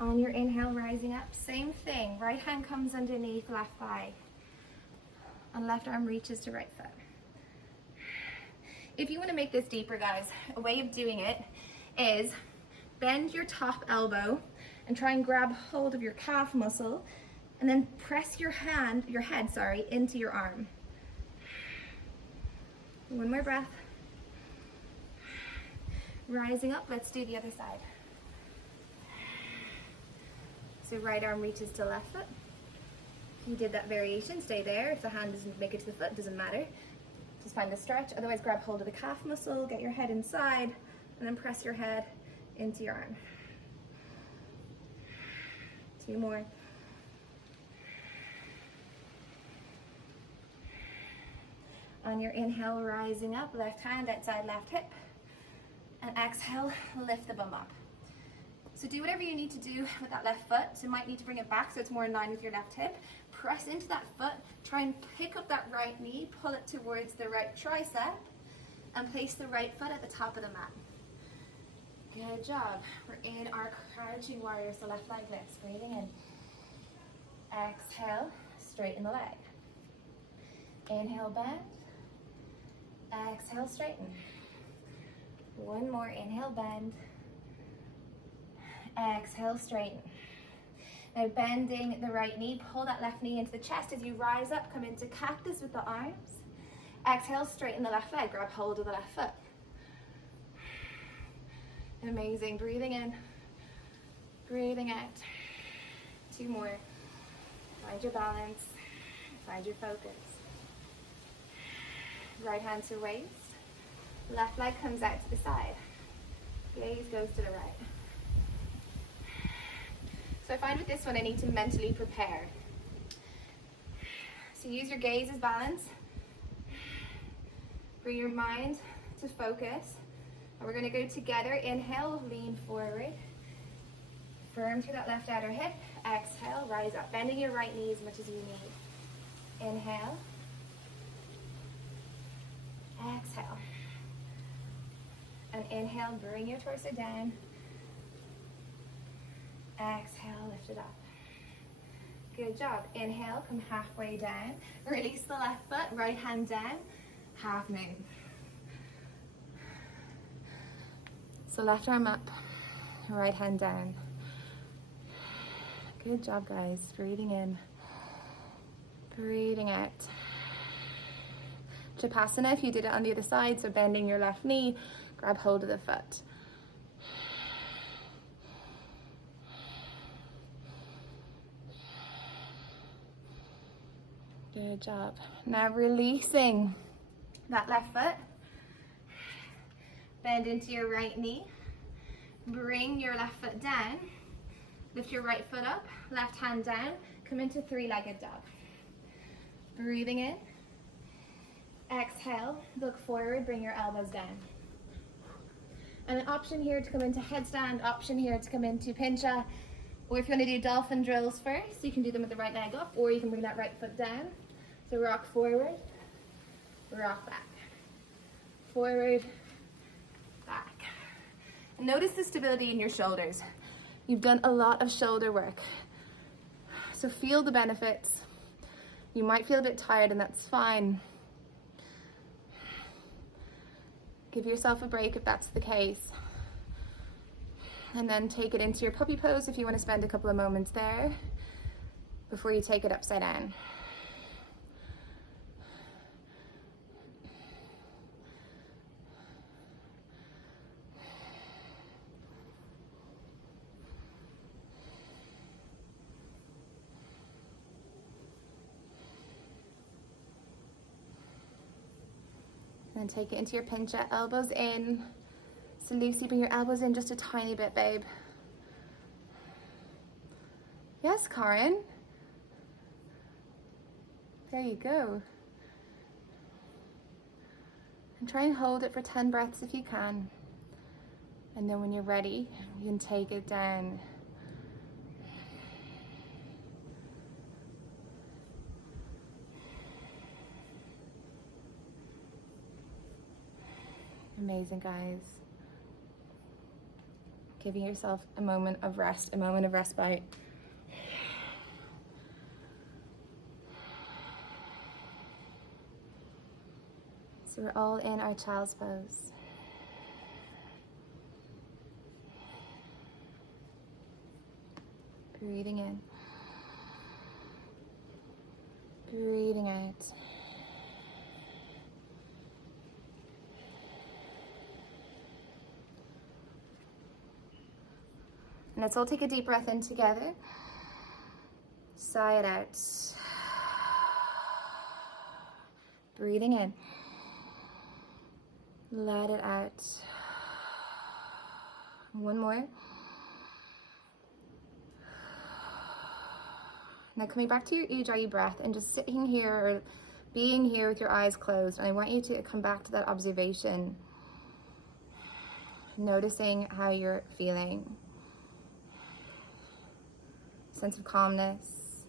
On your inhale, rising up, same thing. Right hand comes underneath left thigh. And left arm reaches to right foot. If you want to make this deeper, guys, a way of doing it is bend your top elbow and try and grab hold of your calf muscle and then press your head, into your arm. One more breath. Rising up, let's do the other side. So right arm reaches to left foot. If you did that variation, stay there. If the hand doesn't make it to the foot, doesn't matter. Just find the stretch. Otherwise, grab hold of the calf muscle, get your head inside, and then press your head into your arm. Two more. On your inhale, rising up, left hand outside left hip. And exhale, lift the bum up. So do whatever you need to do with that left foot. So you might need to bring it back so it's more in line with your left hip. Press into that foot, try and pick up that right knee, pull it towards the right tricep, and place the right foot at the top of the mat. Good job. We're in our crouching warrior, so left leg lifts. Breathing in. Exhale, straighten the leg. Inhale, bend. Exhale, straighten. One more, inhale, bend. Exhale, straighten. Now bending the right knee, pull that left knee into the chest. As you rise up, come into cactus with the arms. Exhale, straighten the left leg, grab hold of the left foot. Amazing, breathing in, breathing out. Two more. Find your balance, find your focus. Right hand to waist, left leg comes out to the side. Gaze goes to the right. So I find with this one I need to mentally prepare. So use your gaze as balance. Bring your mind to focus. And we're going to go together. Inhale, lean forward. Firm through that left outer hip. Exhale, rise up. Bending your right knee as much as you need. Inhale. Exhale. And inhale, bring your torso down. Exhale, lift it up. Good job. Inhale, come halfway down. Release the left foot, right hand down, half moon. So left arm up, right hand down. Good job, guys. Breathing in, breathing out. Shavasana, if you did it on the other side, so bending your left knee, grab hold of the foot. Good job. Now releasing that left foot. Bend into your right knee. Bring your left foot down. Lift your right foot up, left hand down. Come into three-legged dog. Breathing in. Exhale, look forward, bring your elbows down. And an option here to come into headstand, option here to come into pincha. Or if you want to do dolphin drills first, you can do them with the right leg up, or you can bring that right foot down. So rock forward, rock back. Forward, back. And notice the stability in your shoulders. You've done a lot of shoulder work. So feel the benefits. You might feel a bit tired, and that's fine. Give yourself a break if that's the case. And then take it into your puppy pose if you want to spend a couple of moments there before you take it upside down. And take it into your pincha, elbows in. So Lucy, bring your elbows in just a tiny bit, babe. Yes, Karen. There you go. And try and hold it for 10 breaths if you can. And then when you're ready, you can take it down. Amazing, guys. Giving yourself a moment of rest, a moment of respite. So we're all in our child's pose. Breathing in. Breathing out. And let's all take a deep breath in together. Sigh it out. Breathing in. Let it out. One more. Now coming back to your Ujjayi breath and just sitting here or being here with your eyes closed. And I want you to come back to that observation. Noticing how you're feeling. Sense of calmness,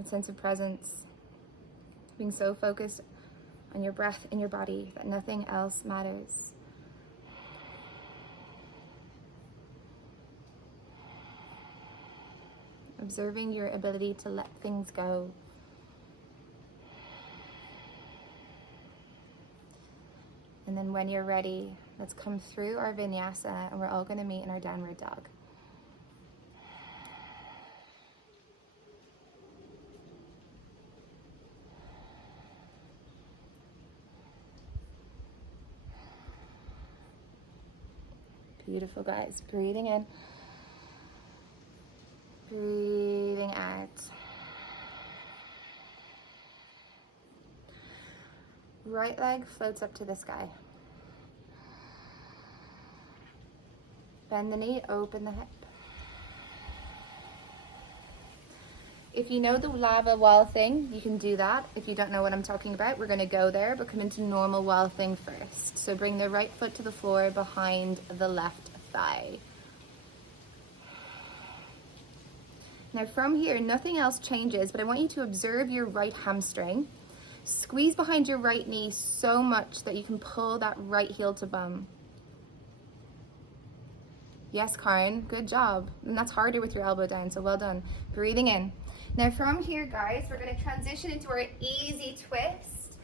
a sense of presence, being so focused on your breath in your body that nothing else matters. Observing your ability to let things go. And then when you're ready, let's come through our vinyasa and we're all going to meet in our downward dog. Beautiful, guys. Breathing in. Breathing out. Right leg floats up to the sky. Bend the knee, open the hip. If you know the lava wall thing, you can do that. If you don't know what I'm talking about, we're going to go there, but come into normal wall thing first. So bring the right foot to the floor behind the left thigh. Now from here, nothing else changes, but I want you to observe your right hamstring. Squeeze behind your right knee so much that you can pull that right heel to bum. Yes, Karen, good job. And that's harder with your elbow down, so well done. Breathing in. Now from here, guys, we're going to transition into our easy twist.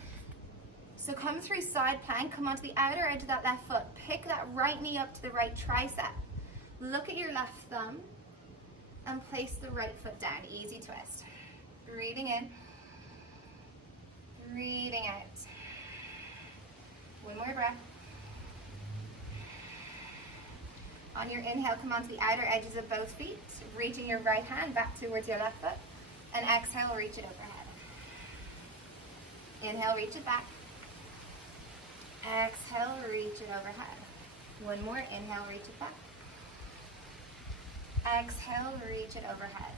So come through side plank, come onto the outer edge of that left foot, pick that right knee up to the right tricep. Look at your left thumb and place the right foot down, easy twist. Breathing in, breathing out. One more breath. On your inhale, come onto the outer edges of both feet, reaching your right hand back towards your left foot, and exhale, reach it overhead. Inhale, reach it back. Exhale, reach it overhead. One more, inhale, reach it back. Exhale, reach it overhead.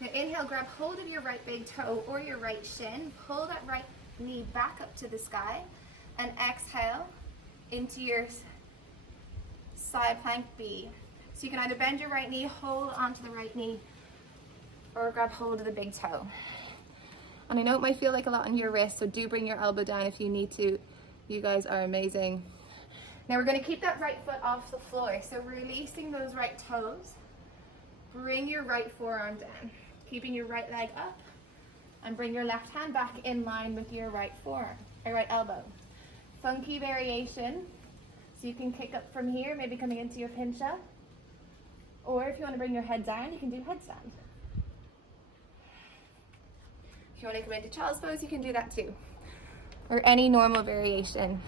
Now inhale, grab hold of your right big toe or your right shin, pull that right knee back up to the sky, and exhale into your side plank B. So you can either bend your right knee, hold onto the right knee, or grab hold of the big toe. And I know it might feel like a lot on your wrist, so do bring your elbow down if you need to. You guys are amazing. Now we're going to keep that right foot off the floor. So releasing those right toes, bring your right forearm down, keeping your right leg up, and bring your left hand back in line with your right forearm, or right elbow. Funky variation. So you can kick up from here, maybe coming into your pincha. Or if you want to bring your head down, you can do headstand. If you want to come into child's pose, you can do that too. Or any normal variation.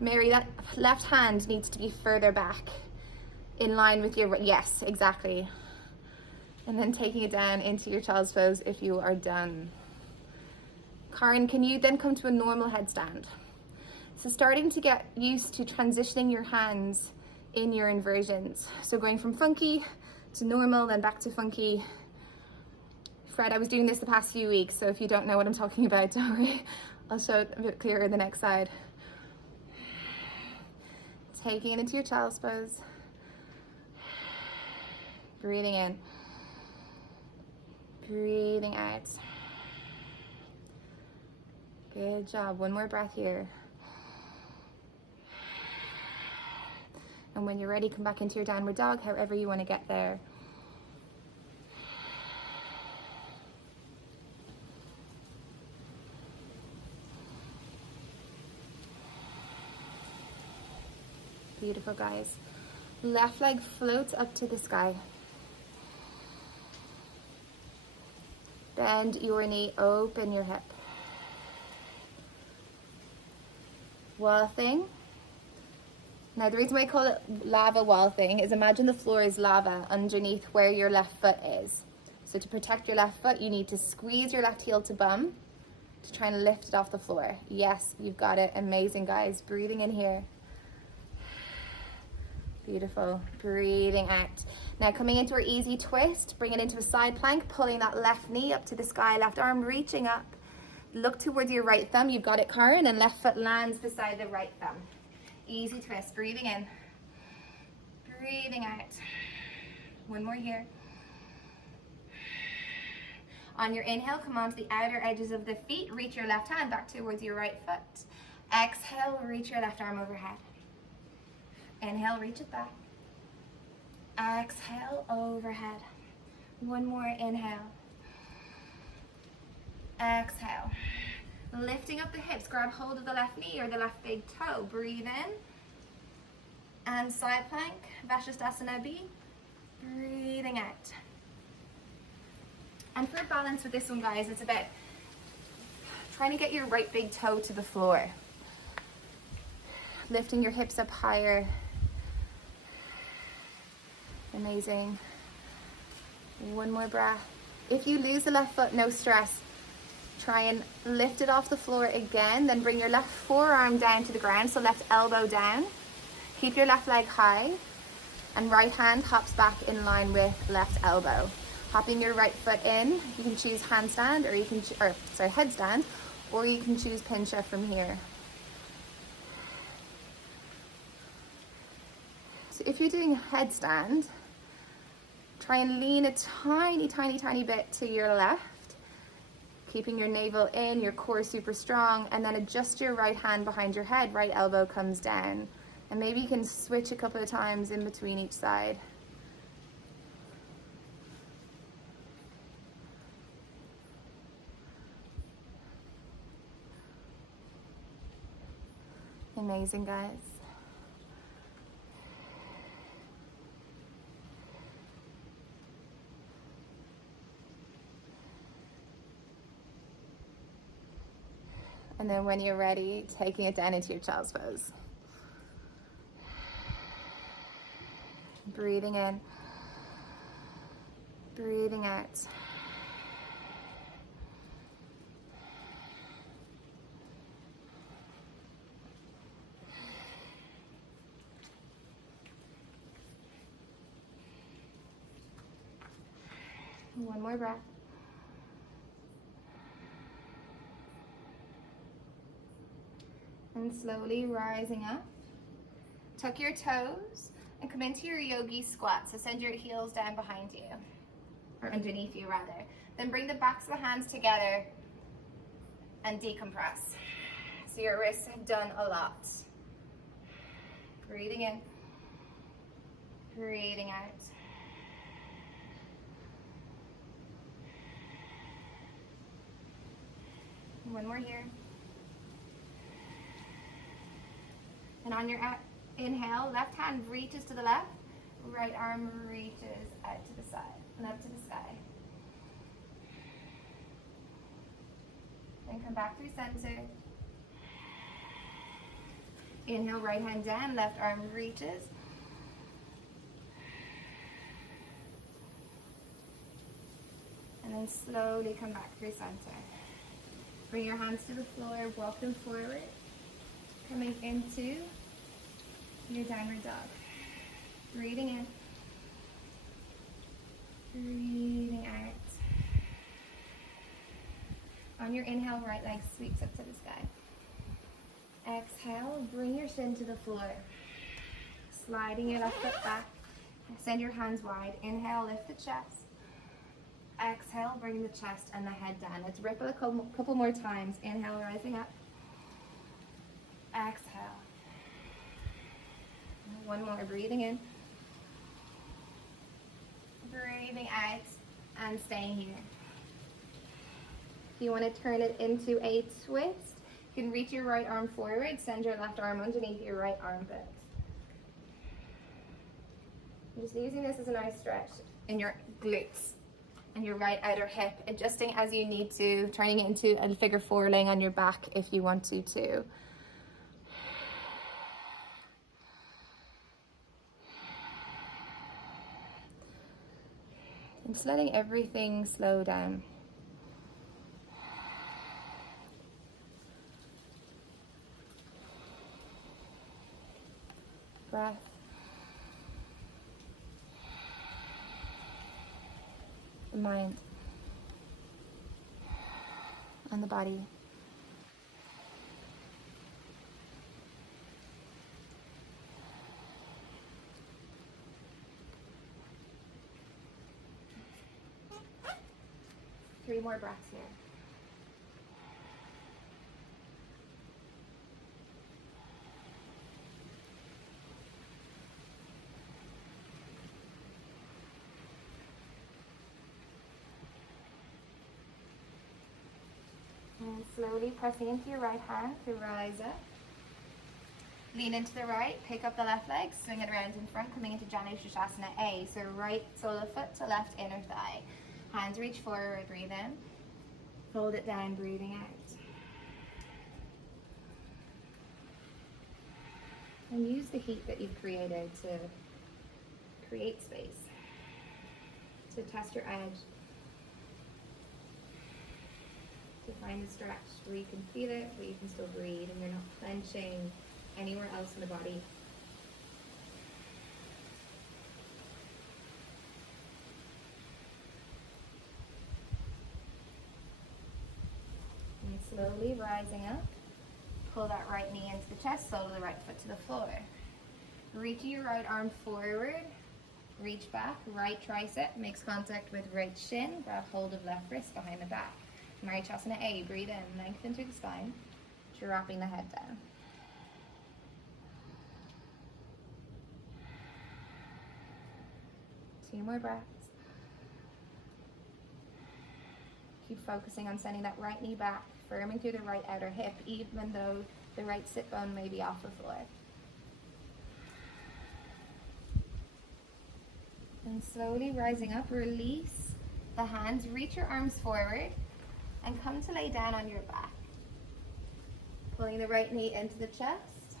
Mary, that left hand needs to be further back, in line with your, yes, exactly. And then taking it down into your child's pose if you are done. Karen, can you then come to a normal headstand? So starting to get used to transitioning your hands in your inversions. So going from funky to normal, then back to funky. Fred, I was doing this the past few weeks, so if you don't know what I'm talking about, don't worry. I'll show it a bit clearer the next side. Taking it into your child's pose. Breathing in. Breathing out. Good job. One more breath here. And when you're ready, come back into your downward dog, however you want to get there. Beautiful, guys. Left leg floats up to the sky. Bend your knee, open your hip. Waltzing. Now the reason why I call it lava waltzing is imagine the floor is lava underneath where your left foot is. So to protect your left foot, you need to squeeze your left heel to bum to try and lift it off the floor. Yes, you've got it. Amazing, guys. Breathing in here. Beautiful. Breathing out. Now coming into our easy twist, bring it into a side plank, pulling that left knee up to the sky, left arm reaching up. Look towards your right thumb. You've got it, Karen, and left foot lands beside the right thumb. Easy twist. Breathing in. Breathing out. One more here. On your inhale, come onto the outer edges of the feet. Reach your left hand back towards your right foot. Exhale, reach your left arm overhead. Inhale, reach it back. Exhale, overhead. One more inhale. Exhale. Lifting up the hips, grab hold of the left knee or the left big toe. Breathe in. And side plank, Vashisthasana B. Breathing out. And for balance with this one, guys, it's about trying to get your right big toe to the floor. Lifting your hips up higher. Amazing. One more breath. If you lose the left foot, no stress. Try and lift it off the floor again, then bring your left forearm down to the ground, so left elbow down. Keep your left leg high, and right hand hops back in line with left elbow. Hopping your right foot in, you can choose handstand, or you can, headstand, or you can choose pincha from here. So if you're doing a headstand, try and lean a tiny, tiny, tiny bit to your left, keeping your navel in, your core super strong, and then adjust your right hand behind your head, right elbow comes down. And maybe you can switch a couple of times in between each side. Amazing, guys. And then when you're ready, taking it down into your child's pose. Breathing in, breathing out. One more breath. And slowly rising up. Tuck your toes and come into your yogi squat. So send your heels down behind you, or underneath you rather. Then bring the backs of the hands together and decompress. So your wrists have done a lot. Breathing in, breathing out. One more here. And on your inhale, left hand reaches to the left, right arm reaches out to the side and up to the sky. Then come back through center. Inhale, right hand down, left arm reaches. And then slowly come back through center. Bring your hands to the floor, walk them forward. Coming into your downward dog. Breathing in. Breathing out. On your inhale, right leg sweeps up to the sky. Exhale, bring your shin to the floor. Sliding your left foot back. Send your hands wide. Inhale, lift the chest. Exhale, bring the chest and the head down. Let's ripple a couple more times. Inhale, rising up. Exhale. One more, breathing in. Breathing out and staying here. If you want to turn it into a twist, you can reach your right arm forward, send your left arm underneath your right armpit. I'm just using this as a nice stretch in your glutes and your right outer hip, adjusting as you need to, turning it into a figure four, laying on your back if you want to too. And just letting everything slow down. Breath. The mind. And the body. Three more breaths here. And slowly pressing into your right hand to rise up. Lean into the right, pick up the left leg, swing it around in front, coming into Janu Sirsasana A. So right sole of foot to left inner thigh. Hands reach forward, breathe in. Fold it down, breathing out. And use the heat that you've created to create space. To test your edge. To find the stretch where you can feel it, where you can still breathe and you're not clenching anywhere else in the body. And slowly rising up, pull that right knee into the chest, sole of the right foot to the floor. Reach your right arm forward, reach back, right tricep makes contact with right shin, grab hold of left wrist behind the back. Marichyasana A, breathe in, lengthen through the spine, dropping the head down. Two more breaths. Keep focusing on sending that right knee back, firming through the right outer hip, even though the right sit bone may be off the floor. And slowly rising up, release the hands, reach your arms forward, and come to lay down on your back. Pulling the right knee into the chest.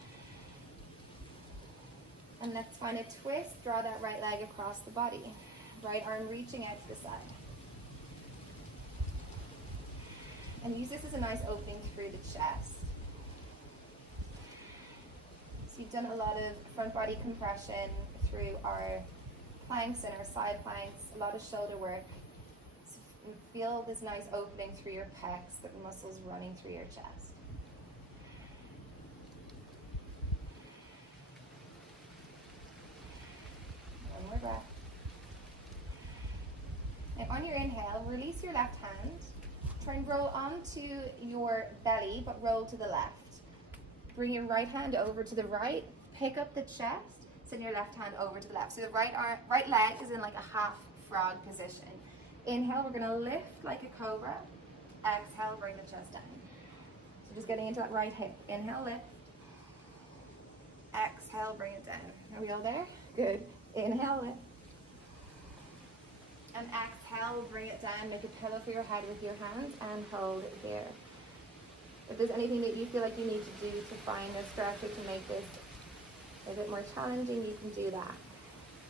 And let's find a twist, draw that right leg across the body. Right arm reaching out to the side. And use this as a nice opening through the chest. So you've done a lot of front body compression through our planks and our side planks, a lot of shoulder work. So feel this nice opening through your pecs, the muscles running through your chest. One more breath. And on your inhale, release your left hand. Try and roll onto your belly, but roll to the left. Bring your right hand over to the right. Pick up the chest. Send your left hand over to the left. So the right leg is in like a half frog position. Inhale, we're going to lift like a cobra. Exhale, bring the chest down. So just getting into that right hip. Inhale, lift. Exhale, bring it down. Are we all there? Good. Inhale, lift. And exhale, bring it down. Make a pillow for your head with your hands and hold it there. If there's anything that you feel like you need to do to find a stretcher to make this a bit more challenging, you can do that.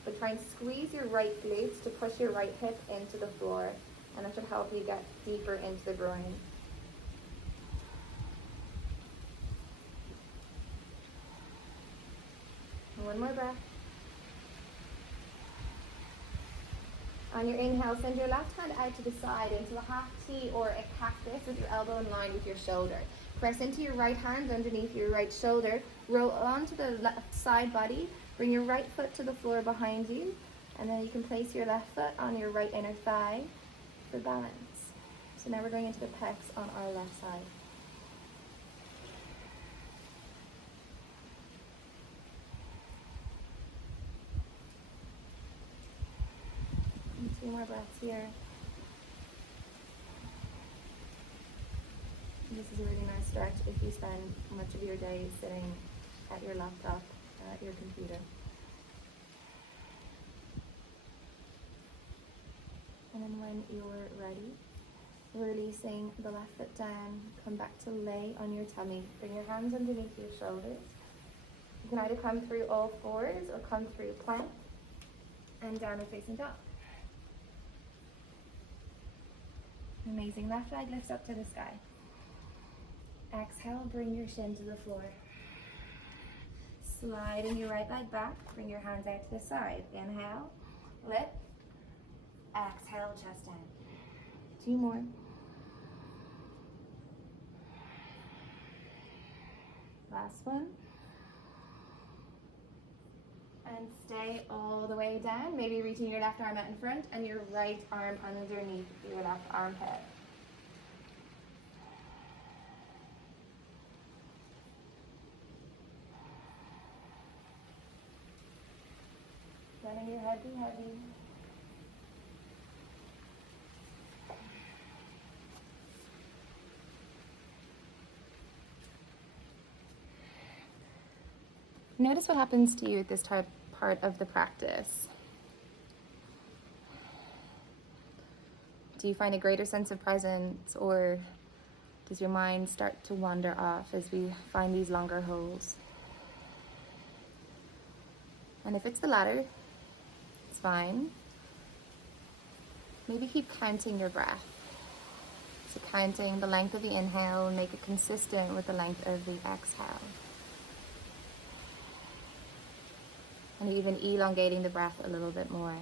But try and squeeze your right glutes to push your right hip into the floor, and that should help you get deeper into the groin. And one more breath. On your inhale, send your left hand out to the side into a half T or a cactus with your elbow in line with your shoulder. Press into your right hand underneath your right shoulder. Roll onto the left side body. Bring your right foot to the floor behind you. And then you can place your left foot on your right inner thigh for balance. So now we're going into the pecs on our left side. And 2 more breaths here. This is a really nice stretch if you spend much of your day sitting at your laptop or at your computer. And then when you're ready, releasing the left foot down, come back to lay on your tummy. Bring your hands underneath your shoulders. You can either come through all fours or come through plank and downward facing dog. Amazing. Left leg lifts up to the sky. Exhale, bring your shin to the floor. Sliding your right leg back, bring your hands out to the side. Inhale, lift. Exhale, chest down. 2 more. Last one. And stay all the way down, maybe reaching your left arm out in front and your right arm underneath your left armpit. Letting your head be heavy. Notice what happens to you at this part of the practice. Do you find a greater sense of presence, or does your mind start to wander off as we find these longer holds? And if it's the latter, it's fine. Maybe keep counting your breath. So counting the length of the inhale, make it consistent with the length of the exhale. And even elongating the breath a little bit more.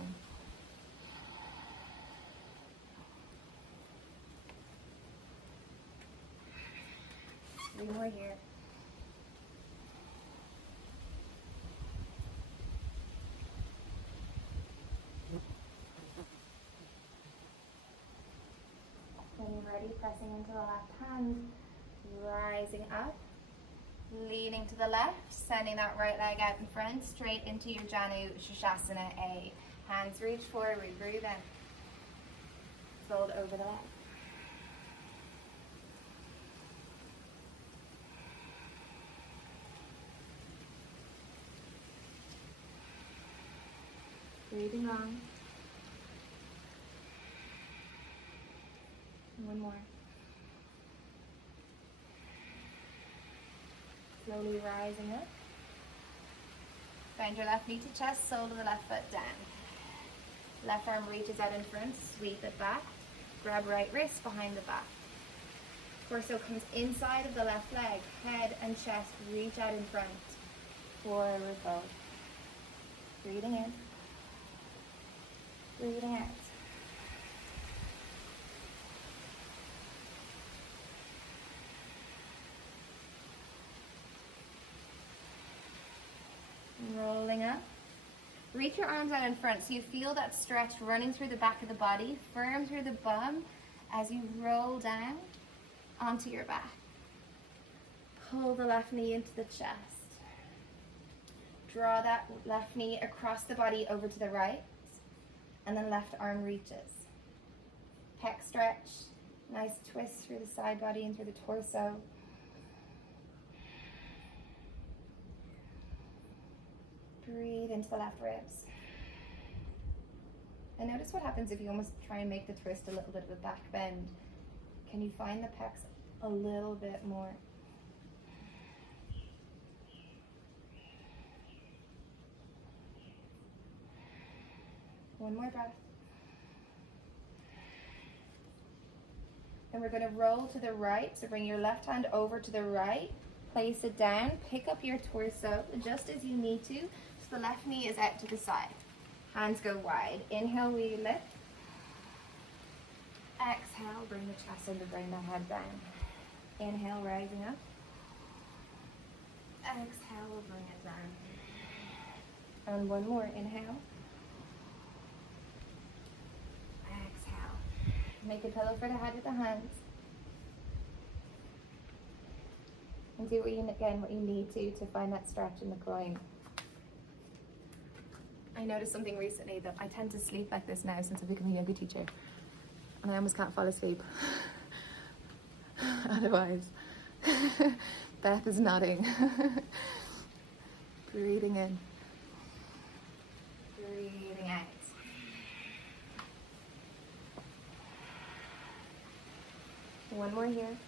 Three more here. When you're ready, pressing into the left hand, rising up. Leaning to the left, sending that right leg out in front, straight into your Janu Shasana A. Hands reach forward, breathe in. Fold over the left. Breathing long. One more. Slowly rising up. Bend your left knee to chest, sole of the left foot down. Left arm reaches out in front, sweep it back. Grab right wrist behind the back. Torso comes inside of the left leg. Head and chest reach out in front. Forward fold. Breathing in. Breathing out. Rolling up. Reach your arms out in front so you feel that stretch running through the back of the body, firm through the bum as you roll down onto your back. Pull the left knee into the chest. Draw that left knee across the body over to the right, and then left arm reaches. Pec stretch, nice twist through the side body and through the torso. Breathe into the left ribs. And notice what happens if you almost try and make the twist a little bit of a back bend. Can you find the pecs a little bit more? One more breath. And we're going to roll to the right. So bring your left hand over to the right. Place it down. Pick up your torso just as you need to. So the left knee is out to the side. Hands go wide. Inhale, we lift. Exhale, bring the chest under, bring the head down. Inhale, rising up. Exhale, we'll bring it down. And one more, inhale. Exhale. Make a pillow for the head with the hands. And do what you need to find that stretch in the groin. I noticed something recently that I tend to sleep like this now since I've become a yoga teacher. And I almost can't fall asleep. Otherwise, Beth is nodding. Breathing in. Breathing out. One more here.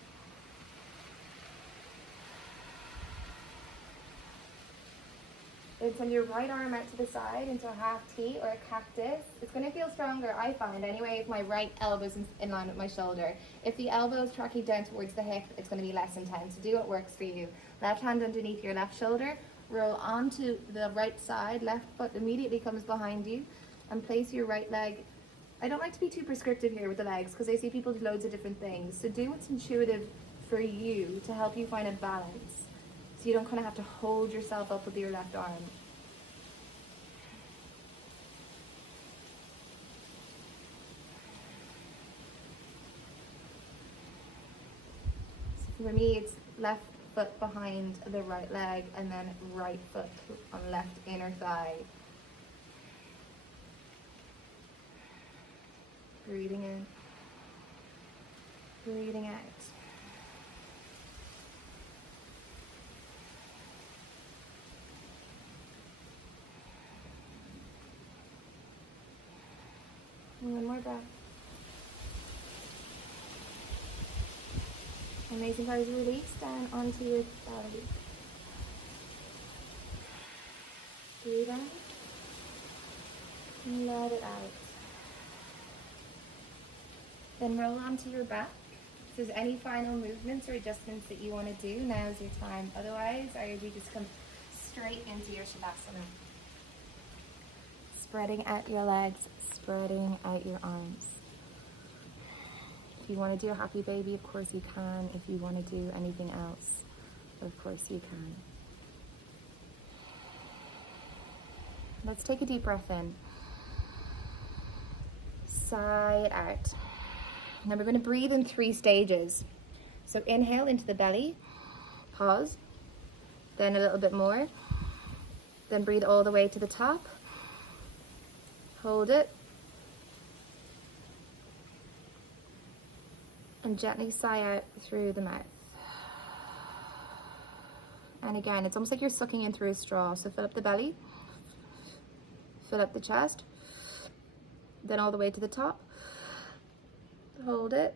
And send your right arm out to the side into a half T or a cactus. It's going to feel stronger, I find, anyway, if my right elbow is in line with my shoulder. If the elbow is tracking down towards the hip, it's going to be less intense. So do what works for you. Left hand underneath your left shoulder. Roll onto the right side. Left foot immediately comes behind you. And place your right leg. I don't like to be too prescriptive here with the legs because I see people do loads of different things. So do what's intuitive for you to help you find a balance. So you don't kind of have to hold yourself up with your left arm. So for me, it's left foot behind the right leg and then right foot on left inner thigh. Breathing in. Breathing out. One more breath. Amazing part is release down onto your belly. Breathe in. And let it out. Then roll onto your back. If there's any final movements or adjustments that you want to do, now's your time. Otherwise, I urge you just come straight into your Shavasana. Spreading out your legs, spreading out your arms. If you want to do a happy baby, of course you can. If you want to do anything else, of course you can. Let's take a deep breath in. Sigh it out. Now we're going to breathe in 3 stages. So inhale into the belly, pause, then a little bit more, then breathe all the way to the top. Hold it. And gently sigh out through the mouth. And again, it's almost like you're sucking in through a straw. So fill up the belly. Fill up the chest. then all the way to the top. Hold it.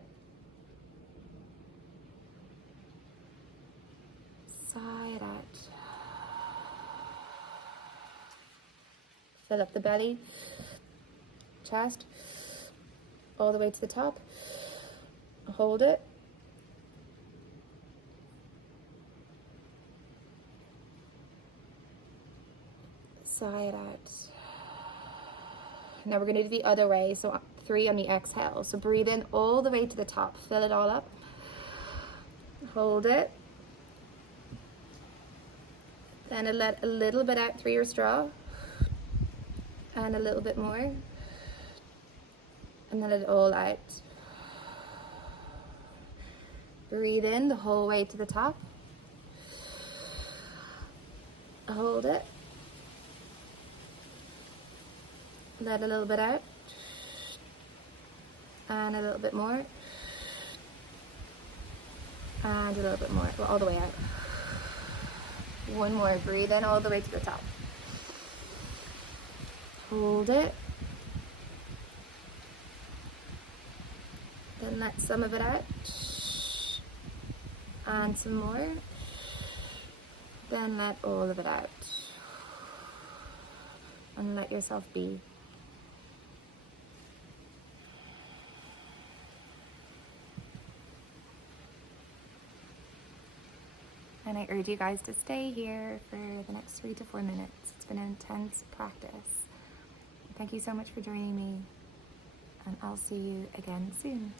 Sigh it out. Fill up the belly, chest, all the way to the top. Hold it. Sigh it out. Now we're going to do the other way, so 3 on the exhale. So breathe in all the way to the top, fill it all up. Hold it. Then let a little bit out through your straw. And a little bit more. And then let it all out. Breathe in the whole way to the top. Hold it. Let a little bit out. And a little bit more. And a little bit more. All the way out. One more. Breathe in all the way to the top. Hold it. Then let some of it out. And some more. Then let all of it out. And let yourself be. And I urge you guys to stay here for the next 3 to 4 minutes. It's been an intense practice. Thank you so much for joining me, and I'll see you again soon.